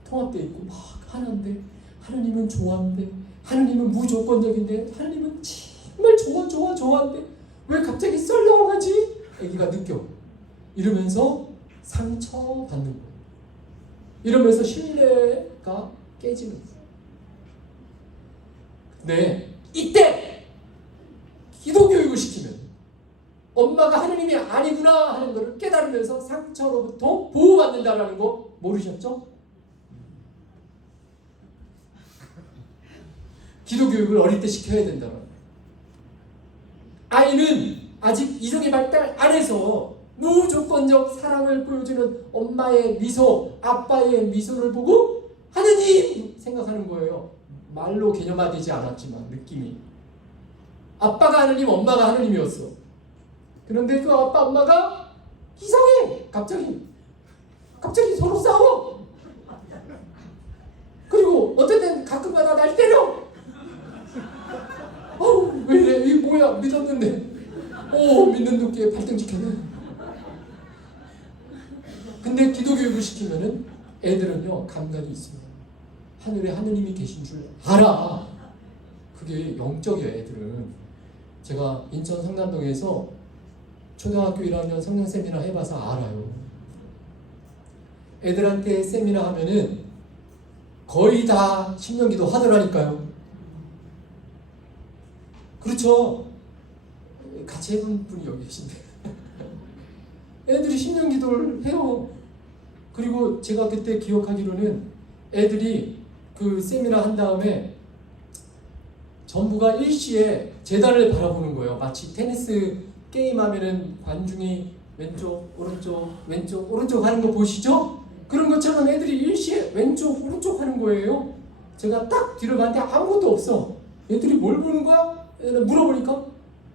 통합되어 있고 막 하나인데 하느님은 좋아한데 하느님은 무조건적인데 하느님은 정말 좋아한데 왜 갑자기 썰렁하지? 애기가 느껴. 이러면서 상처받는 거예요. 이러면서 신뢰가 깨지는 거예요. 네, 이때 기도교육을 시키면 엄마가 하느님이 아니구나 하는 것을 깨달으면서 상처로부터 보호받는다라는 거 모르셨죠? 기도교육을 어릴 때 시켜야 된다는 거예요. 아이는 아직 이성이 발달 안 해서 무조건적 사랑을 보여주는 엄마의 미소, 아빠의 미소를 보고 하느님 생각하는 거예요. 말로 개념화되지 않았지만 느낌이. 아빠가 하느님, 엄마가 하느님이었어. 그런데 그 아빠, 엄마가 이상해. 갑자기 서로 싸워. 그리고 어떨 땐 가끔가다 날 때려. 왜 이래? 이게 뭐야? 믿었는데. 믿는 도끼에 발등 지켜네. 근데 기도교육을 시키면은 애들은요 감각이 있습니다. 하늘에 하느님이 계신 줄 알아. 그게 영적이에요. 애들은. 제가 인천 성남동에서 초등학교 1학년 성령 세미나 해봐서 알아요. 애들한테 세미나 하면은 거의 다 신명기도 하더라니까요. 그렇죠. 같이 해본 분이 여기 계신데 애들이 신명기도를 해요. 그리고 제가 그때 기억하기로는 애들이 그 세미나 한 다음에 전부가 일시에 재단을 바라보는 거예요. 마치 테니스 게임 하면은 관중이 왼쪽 오른쪽 하는 거 보시죠? 그런 것처럼 애들이 일시에 왼쪽 오른쪽 하는 거예요. 제가 딱 뒤를 봤는데 아무것도 없어. 애들이 뭘 보는 거야? 물어보니까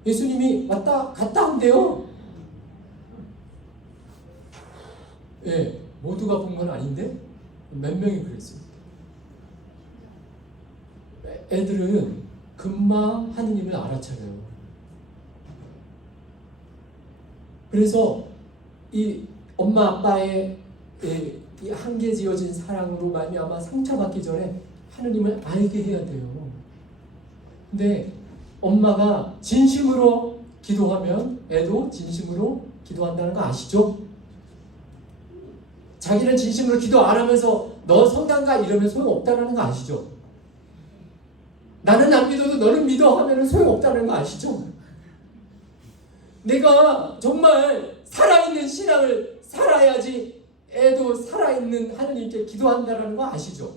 예수님이 왔다 갔다 한대요. 예, 모두가 본 건 아닌데 몇 명이 그랬어요. 애들은 금방 하느님을 알아차려요. 그래서 이 엄마 아빠의 이 한계지어진 사랑으로 말미암아 상처받기 전에 하느님을 알게 해야 돼요. 근데 엄마가 진심으로 기도하면 애도 진심으로 기도한다는 거 아시죠? 자기는 진심으로 기도 안 하면서 너 성당 가 이러면 소용없다는 거 아시죠? 나는 안 믿어도 너는 믿어 하면 소용없다는 거 아시죠? 내가 정말 살아있는 신앙을 살아야지 애도 살아있는 하느님께 기도한다라는 거 아시죠?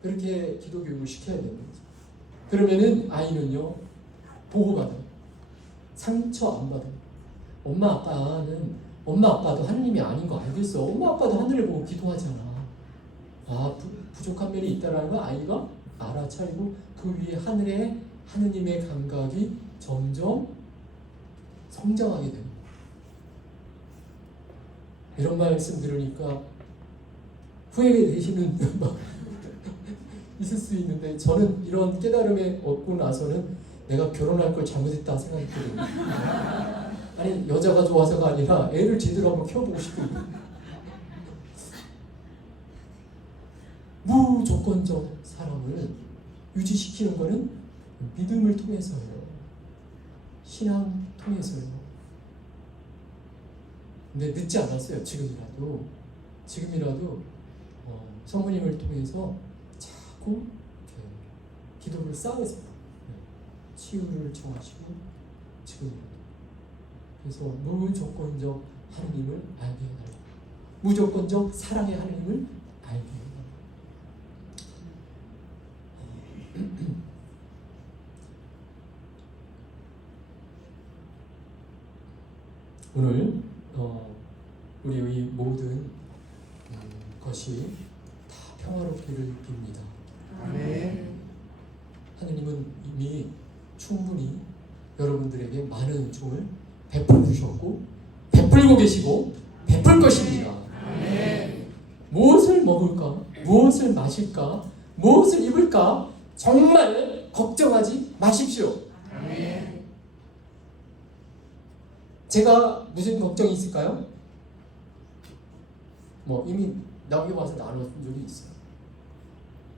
그렇게 기도 교육을 시켜야 되는 거죠. 그러면은 아이는요 보호받아요. 상처 안 받아요. 엄마 아빠도 하느님이 아닌 거 알겠어. 엄마 아빠도 하늘을 보고 기도하잖아. 부족한 면이 있다라는 거 아이가 알아차리고 그 위에 하늘에 하느님의 감각이 점점 성장하게 됩니다. 이런 말씀 들으니까 후회되시는 있을 수 있는데 저는 이런 깨달음에 얻고 나서는 내가 결혼할 걸 잘못했다 생각했거든요. 아니 여자가 좋아서가 아니라 애를 제대로 한번 키워보고 싶거든요. 무조건적 사랑을 유지시키는 것은 믿음을 통해서예요. 신앙 통해서요. 근데 늦지 않았어요. 지금이라도 성모님을 통해서 자꾸 이렇게 기도를 쌓으세요. 치유를 청하시고 지금이라도. 그래서 무조건적 하느님을 알게 해달라. 무조건적 사랑의 하느님을 알게 해달라. 오늘 우리의 모든 것이 다 평화롭기를 빕니다. 아멘. 하느님은 이미 충분히 여러분들에게 많은 은총을 베풀어 주셨고 베풀고 계시고 베풀 것입니다. 아멘. 무엇을 먹을까? 무엇을 마실까? 무엇을 입을까? 정말 걱정하지 마십시오. 아멘. 제가 무슨 걱정이 있을까요? 이미 여기 와서 나눠준 적이 있어요.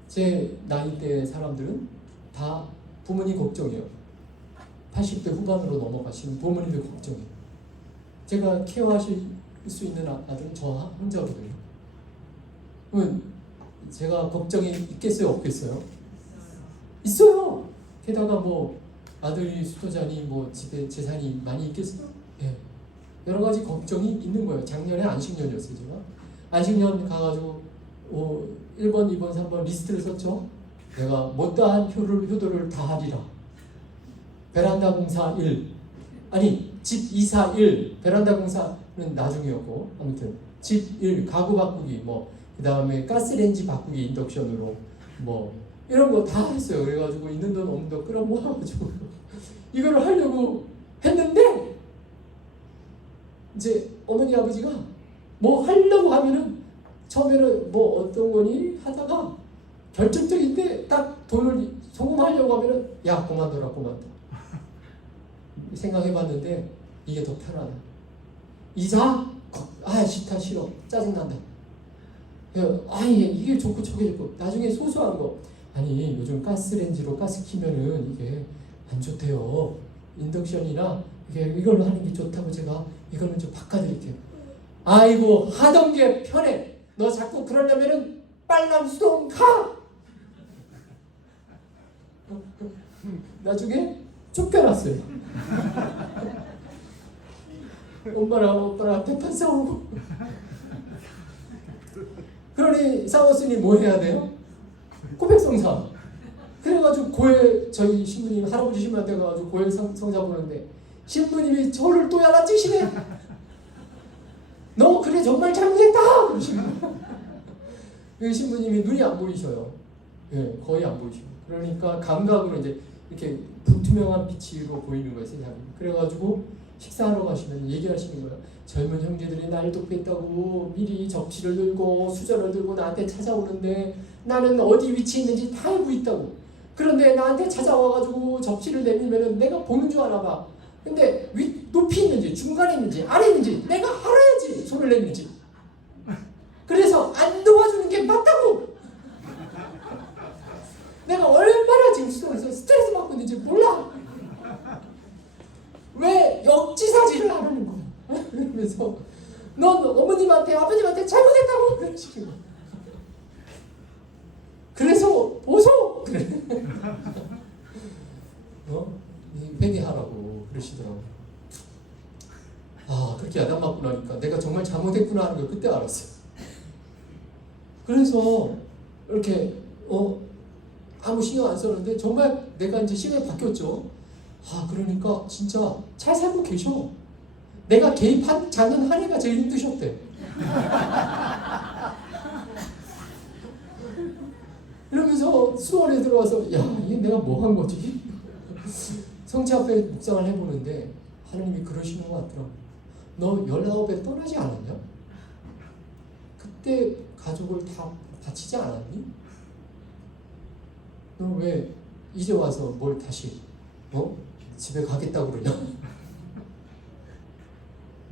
제 나이대 사람들은 다 부모님 걱정이에요. 80대 후반으로 넘어가시는 부모님들 걱정이에요. 제가 케어하실 수 있는 아들은 저 혼자거든요. 그러면 제가 걱정이 있겠어요? 없겠어요? 있어요. 게다가 아들이 수도자니 집에 재산이 많이 있겠어요? 예. 여러 가지 걱정이 있는 거예요. 작년에 안식년이었어요. 제가 안식년 가가지고 1번, 2번, 3번 리스트를 썼죠. 내가 못다한 효도를 다 하리라. 베란다 공사 1 집 이사 1 베란다 공사는 나중이었고 아무튼 집 1 가구 바꾸기 그 다음에 가스레인지 바꾸기 인덕션으로 이런 거 다 했어요. 그래가지고 있는 돈 없는 돈 끌어모아가지고 이거를 하려고 했는데 이제 어머니 아버지가 하려고 하면은 처음에는 어떤 거니 하다가 결정적인데 딱 돈을 송금하려고 하면은 야 그만둬라 생각해봤는데 이게 더 편하다. 이사? 싫다 싫어 짜증난다. 이게 좋고 저게 좋고 나중에 소소한 거 요즘 가스레인지로 가스 키면은 이게 안 좋대요. 인덕션이나 이걸로 하는 게 좋다고 제가 이거는 좀 바꿔드릴게요. 아이고 하던 게 편해. 너 자꾸 그러려면은 빨랑 수동 가. 나중에 쫓겨났어요. 엄마랑 대판 싸우고. 그러니 싸웠으니 뭐 해야 돼요? 고백성사. 그래가지고 저희 신부님 할아버지 신부한테 가가지고 고백성사 보는데 신부님이 저를 또 야단치시네. 너 그래 정말 잘못했다 그러시는 거예요. 신부님이 눈이 안 보이셔요. 예, 거의 안 보이시고. 그러니까 감각으로 이제 이렇게 불투명한 빛으로 보이는 거예요, 세상이. 그래가지고 식사하러 가시면 얘기하시는 거예요. 젊은 형제들이 날 돕겠다고 미리 접시를 들고 수저를 들고 나한테 찾아오는데 나는 어디 위치에 있는지 다 알고 있다고. 그런데 나한테 찾아와가지고 접시를 내밀면은 내가 보는 줄 알아 봐. 근데 높이 있는지 중간에 있는지 아래 있는지 내가 알아야지 손을 내밀지. 그래서 안 도와주는 게 맞다고. 내가 얼마나 지금 수동에서 스트레스 받고 있는지 몰라. 왜 역지사지를 안 하는 거야? 그러면서 넌 어머님한테 아버님한테 잘못했다고 그러시는 거야. 그래서 보소 그래. 회개하라고 그러시더라고. 아, 그렇게 야단 맞고 나니까 내가 정말 잘못했구나 하는 걸 그때 알았어요. 그래서 이렇게 아무 신경 안 썼는데 정말 내가 이제 시간이 바뀌었죠. 아, 그러니까 진짜 잘 살고 계셔. 내가 개입한 작은 한 해가 제일 힘드셨대. 이러면서 수원에 들어와서 야, 이게 내가 뭐 한 거지? 성체 앞에 묵상을 해보는데 하나님이 그러시는 것 같더라고. 너 19에 떠나지 않았냐? 그때 가족을 다 바치지 않았니? 너 왜 이제 와서 뭘 다시 집에 가겠다고 그러냐?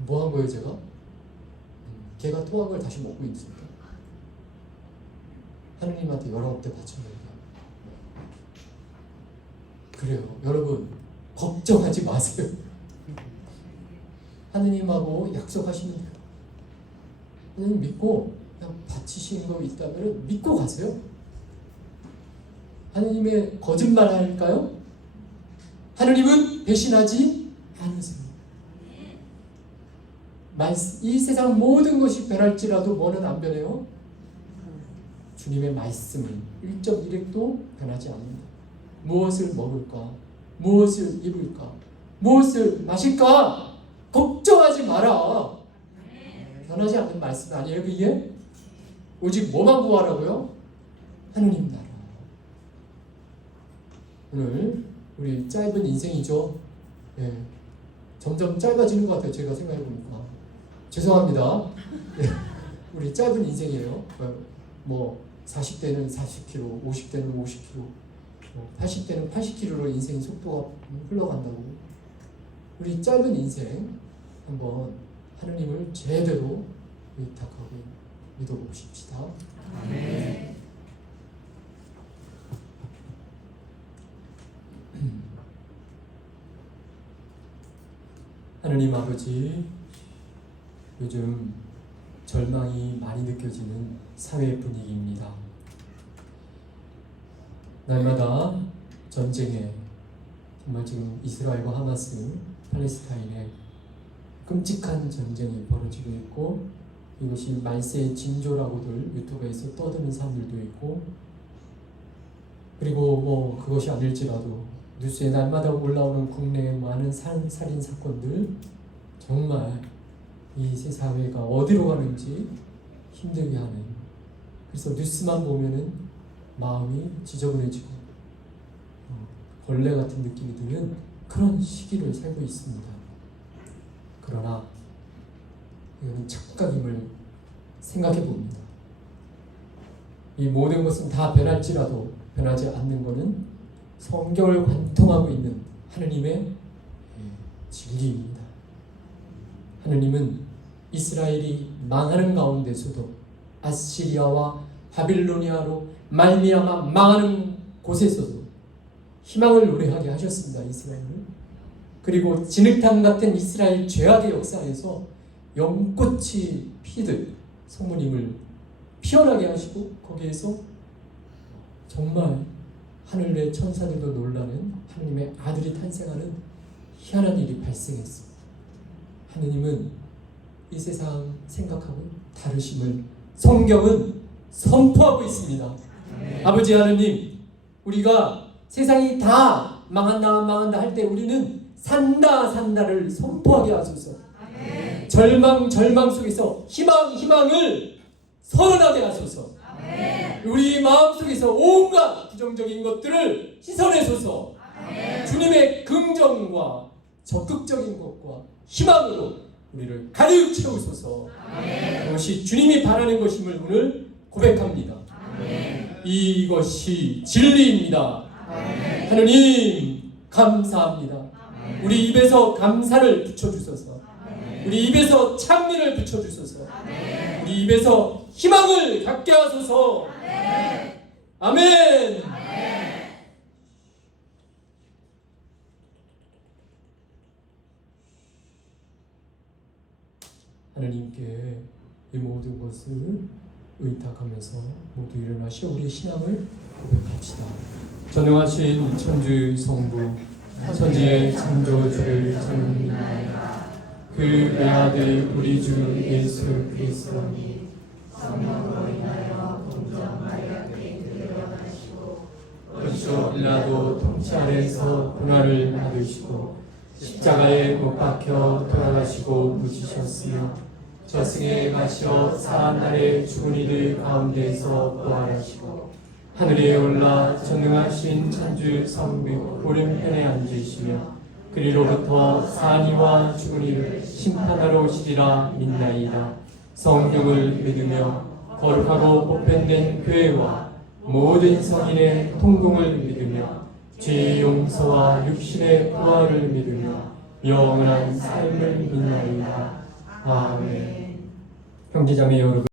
뭐 한 거예요 제가? 걔가 토한 걸 다시 먹고 있습니다. 하느님한테 19대 바친 겁니다. 그래요. 여러분 걱정하지 마세요. 하느님하고 약속하시면 돼요. 하느님 믿고 그냥 바치신 거 있다면 믿고 가세요. 하느님의 거짓말 할까요? 하느님은 배신하지 않으세요. 이 세상 모든 것이 변할지라도 뭐는 안 변해요? 주님의 말씀은 1.1핵도 변하지 않는다. 무엇을 먹을까? 무엇을 입을까? 무엇을 마실까? 걱정하지 마라. 변하지 않는 말씀 아니에요 그게? 오직 뭐만 구하라고요? 하느님 나라. 오늘 우리 짧은 인생이죠. 예. 점점 짧아지는 것 같아요. 제가 생각해보니까. 죄송합니다. 예. 우리 짧은 인생이에요. 뭐 40대는 40km, 50대는 50km, 80대는 80km로 인생의 속도가 흘러간다고. 우리 짧은 인생 한번 하느님을 제대로 의탁하고 믿어보십시다. 아멘. 하느님 아버지, 요즘 절망이 많이 느껴지는 사회 분위기입니다. 날마다 전쟁에, 정말 지금 이스라엘과 하마스, 팔레스타인에 끔찍한 전쟁이 벌어지고 있고, 이것이 말세의 징조라고들 유튜브에서 떠드는 사람들도 있고, 그리고 뭐 그것이 아닐지라도 뉴스에 날마다 올라오는 국내의 많은 살인 사건들, 정말 이 세상회가 어디로 가는지 힘들게 하는, 그래서 뉴스만 보면은 마음이 지저분해지고 벌레 같은 느낌이 드는 그런 시기를 살고 있습니다. 그러나 이거는 착각임을 생각해 봅니다. 이 모든 것은 다 변할지라도 변하지 않는 것은 성경을 관통하고 있는 하느님의 진리입니다. 하느님은 이스라엘이 망하는 가운데서도 아시리아와 바빌로니아로 말미암아 망하는 곳에서도 희망을 노래하게 하셨습니다. 이스라엘을. 그리고 진흙탕 같은 이스라엘 죄악의 역사에서 연꽃이 피듯 성모님을 피어나게 하시고, 거기에서 정말 하늘의 천사들도 놀라는 하느님의 아들이 탄생하는 희한한 일이 발생했습니다. 하느님은 이 세상 생각하고 다르심을 성경은 선포하고 있습니다. 아버지 하느님, 우리가 세상이 다 망한다 할 때 우리는 산다를 선포하게 하소서. 아멘. 절망 속에서 희망을 선언하게 하소서. 아멘. 우리 마음속에서 온갖 부정적인 것들을 씻어내소서. 아멘. 주님의 긍정과 적극적인 것과 희망으로 우리를 가득 채우소서. 아멘. 그것이 주님이 바라는 것임을 오늘 고백합니다. 아멘. 이것이 진리입니다. 아멘. 하느님 감사합니다. 아멘. 우리 입에서 감사를 붙여주소서. 아멘. 우리 입에서 찬미를 붙여주소서. 아멘. 우리 입에서 희망을 갖게 하소서. 아멘. 아멘. 아멘. 하나님께 이 모든 것을 의탁하면서 모두 일어나시어 우리의 신앙을 고백합시다. 전능하신 천주 성부, 천지의 창조주를 찬양합니다. 그 외아들 우리 주 예수 그리스도니 성령으로 인하여 동정 마리아께 들여다시고 본초 빌라도 통치 아래에서 고난을 받으시고 십자가에 못 박혀 돌아가시고 묻히셨으며 저승에 가시어 사한날에 죽은 이들 가운데서 부활하시고 하늘에 올라 전능하신 천주 성부 오른편에 앉으시며 그리로부터 사한이와 죽은 이를 심판하러 오시리라 믿나이다. 성경을 믿으며 거룩하고 보편된 교회와 모든 성인의 통공을 믿으며 죄의 용서와 육신의 부활을 믿으며 영원한 삶을 믿나이다. 아멘. 형제자매 여러분,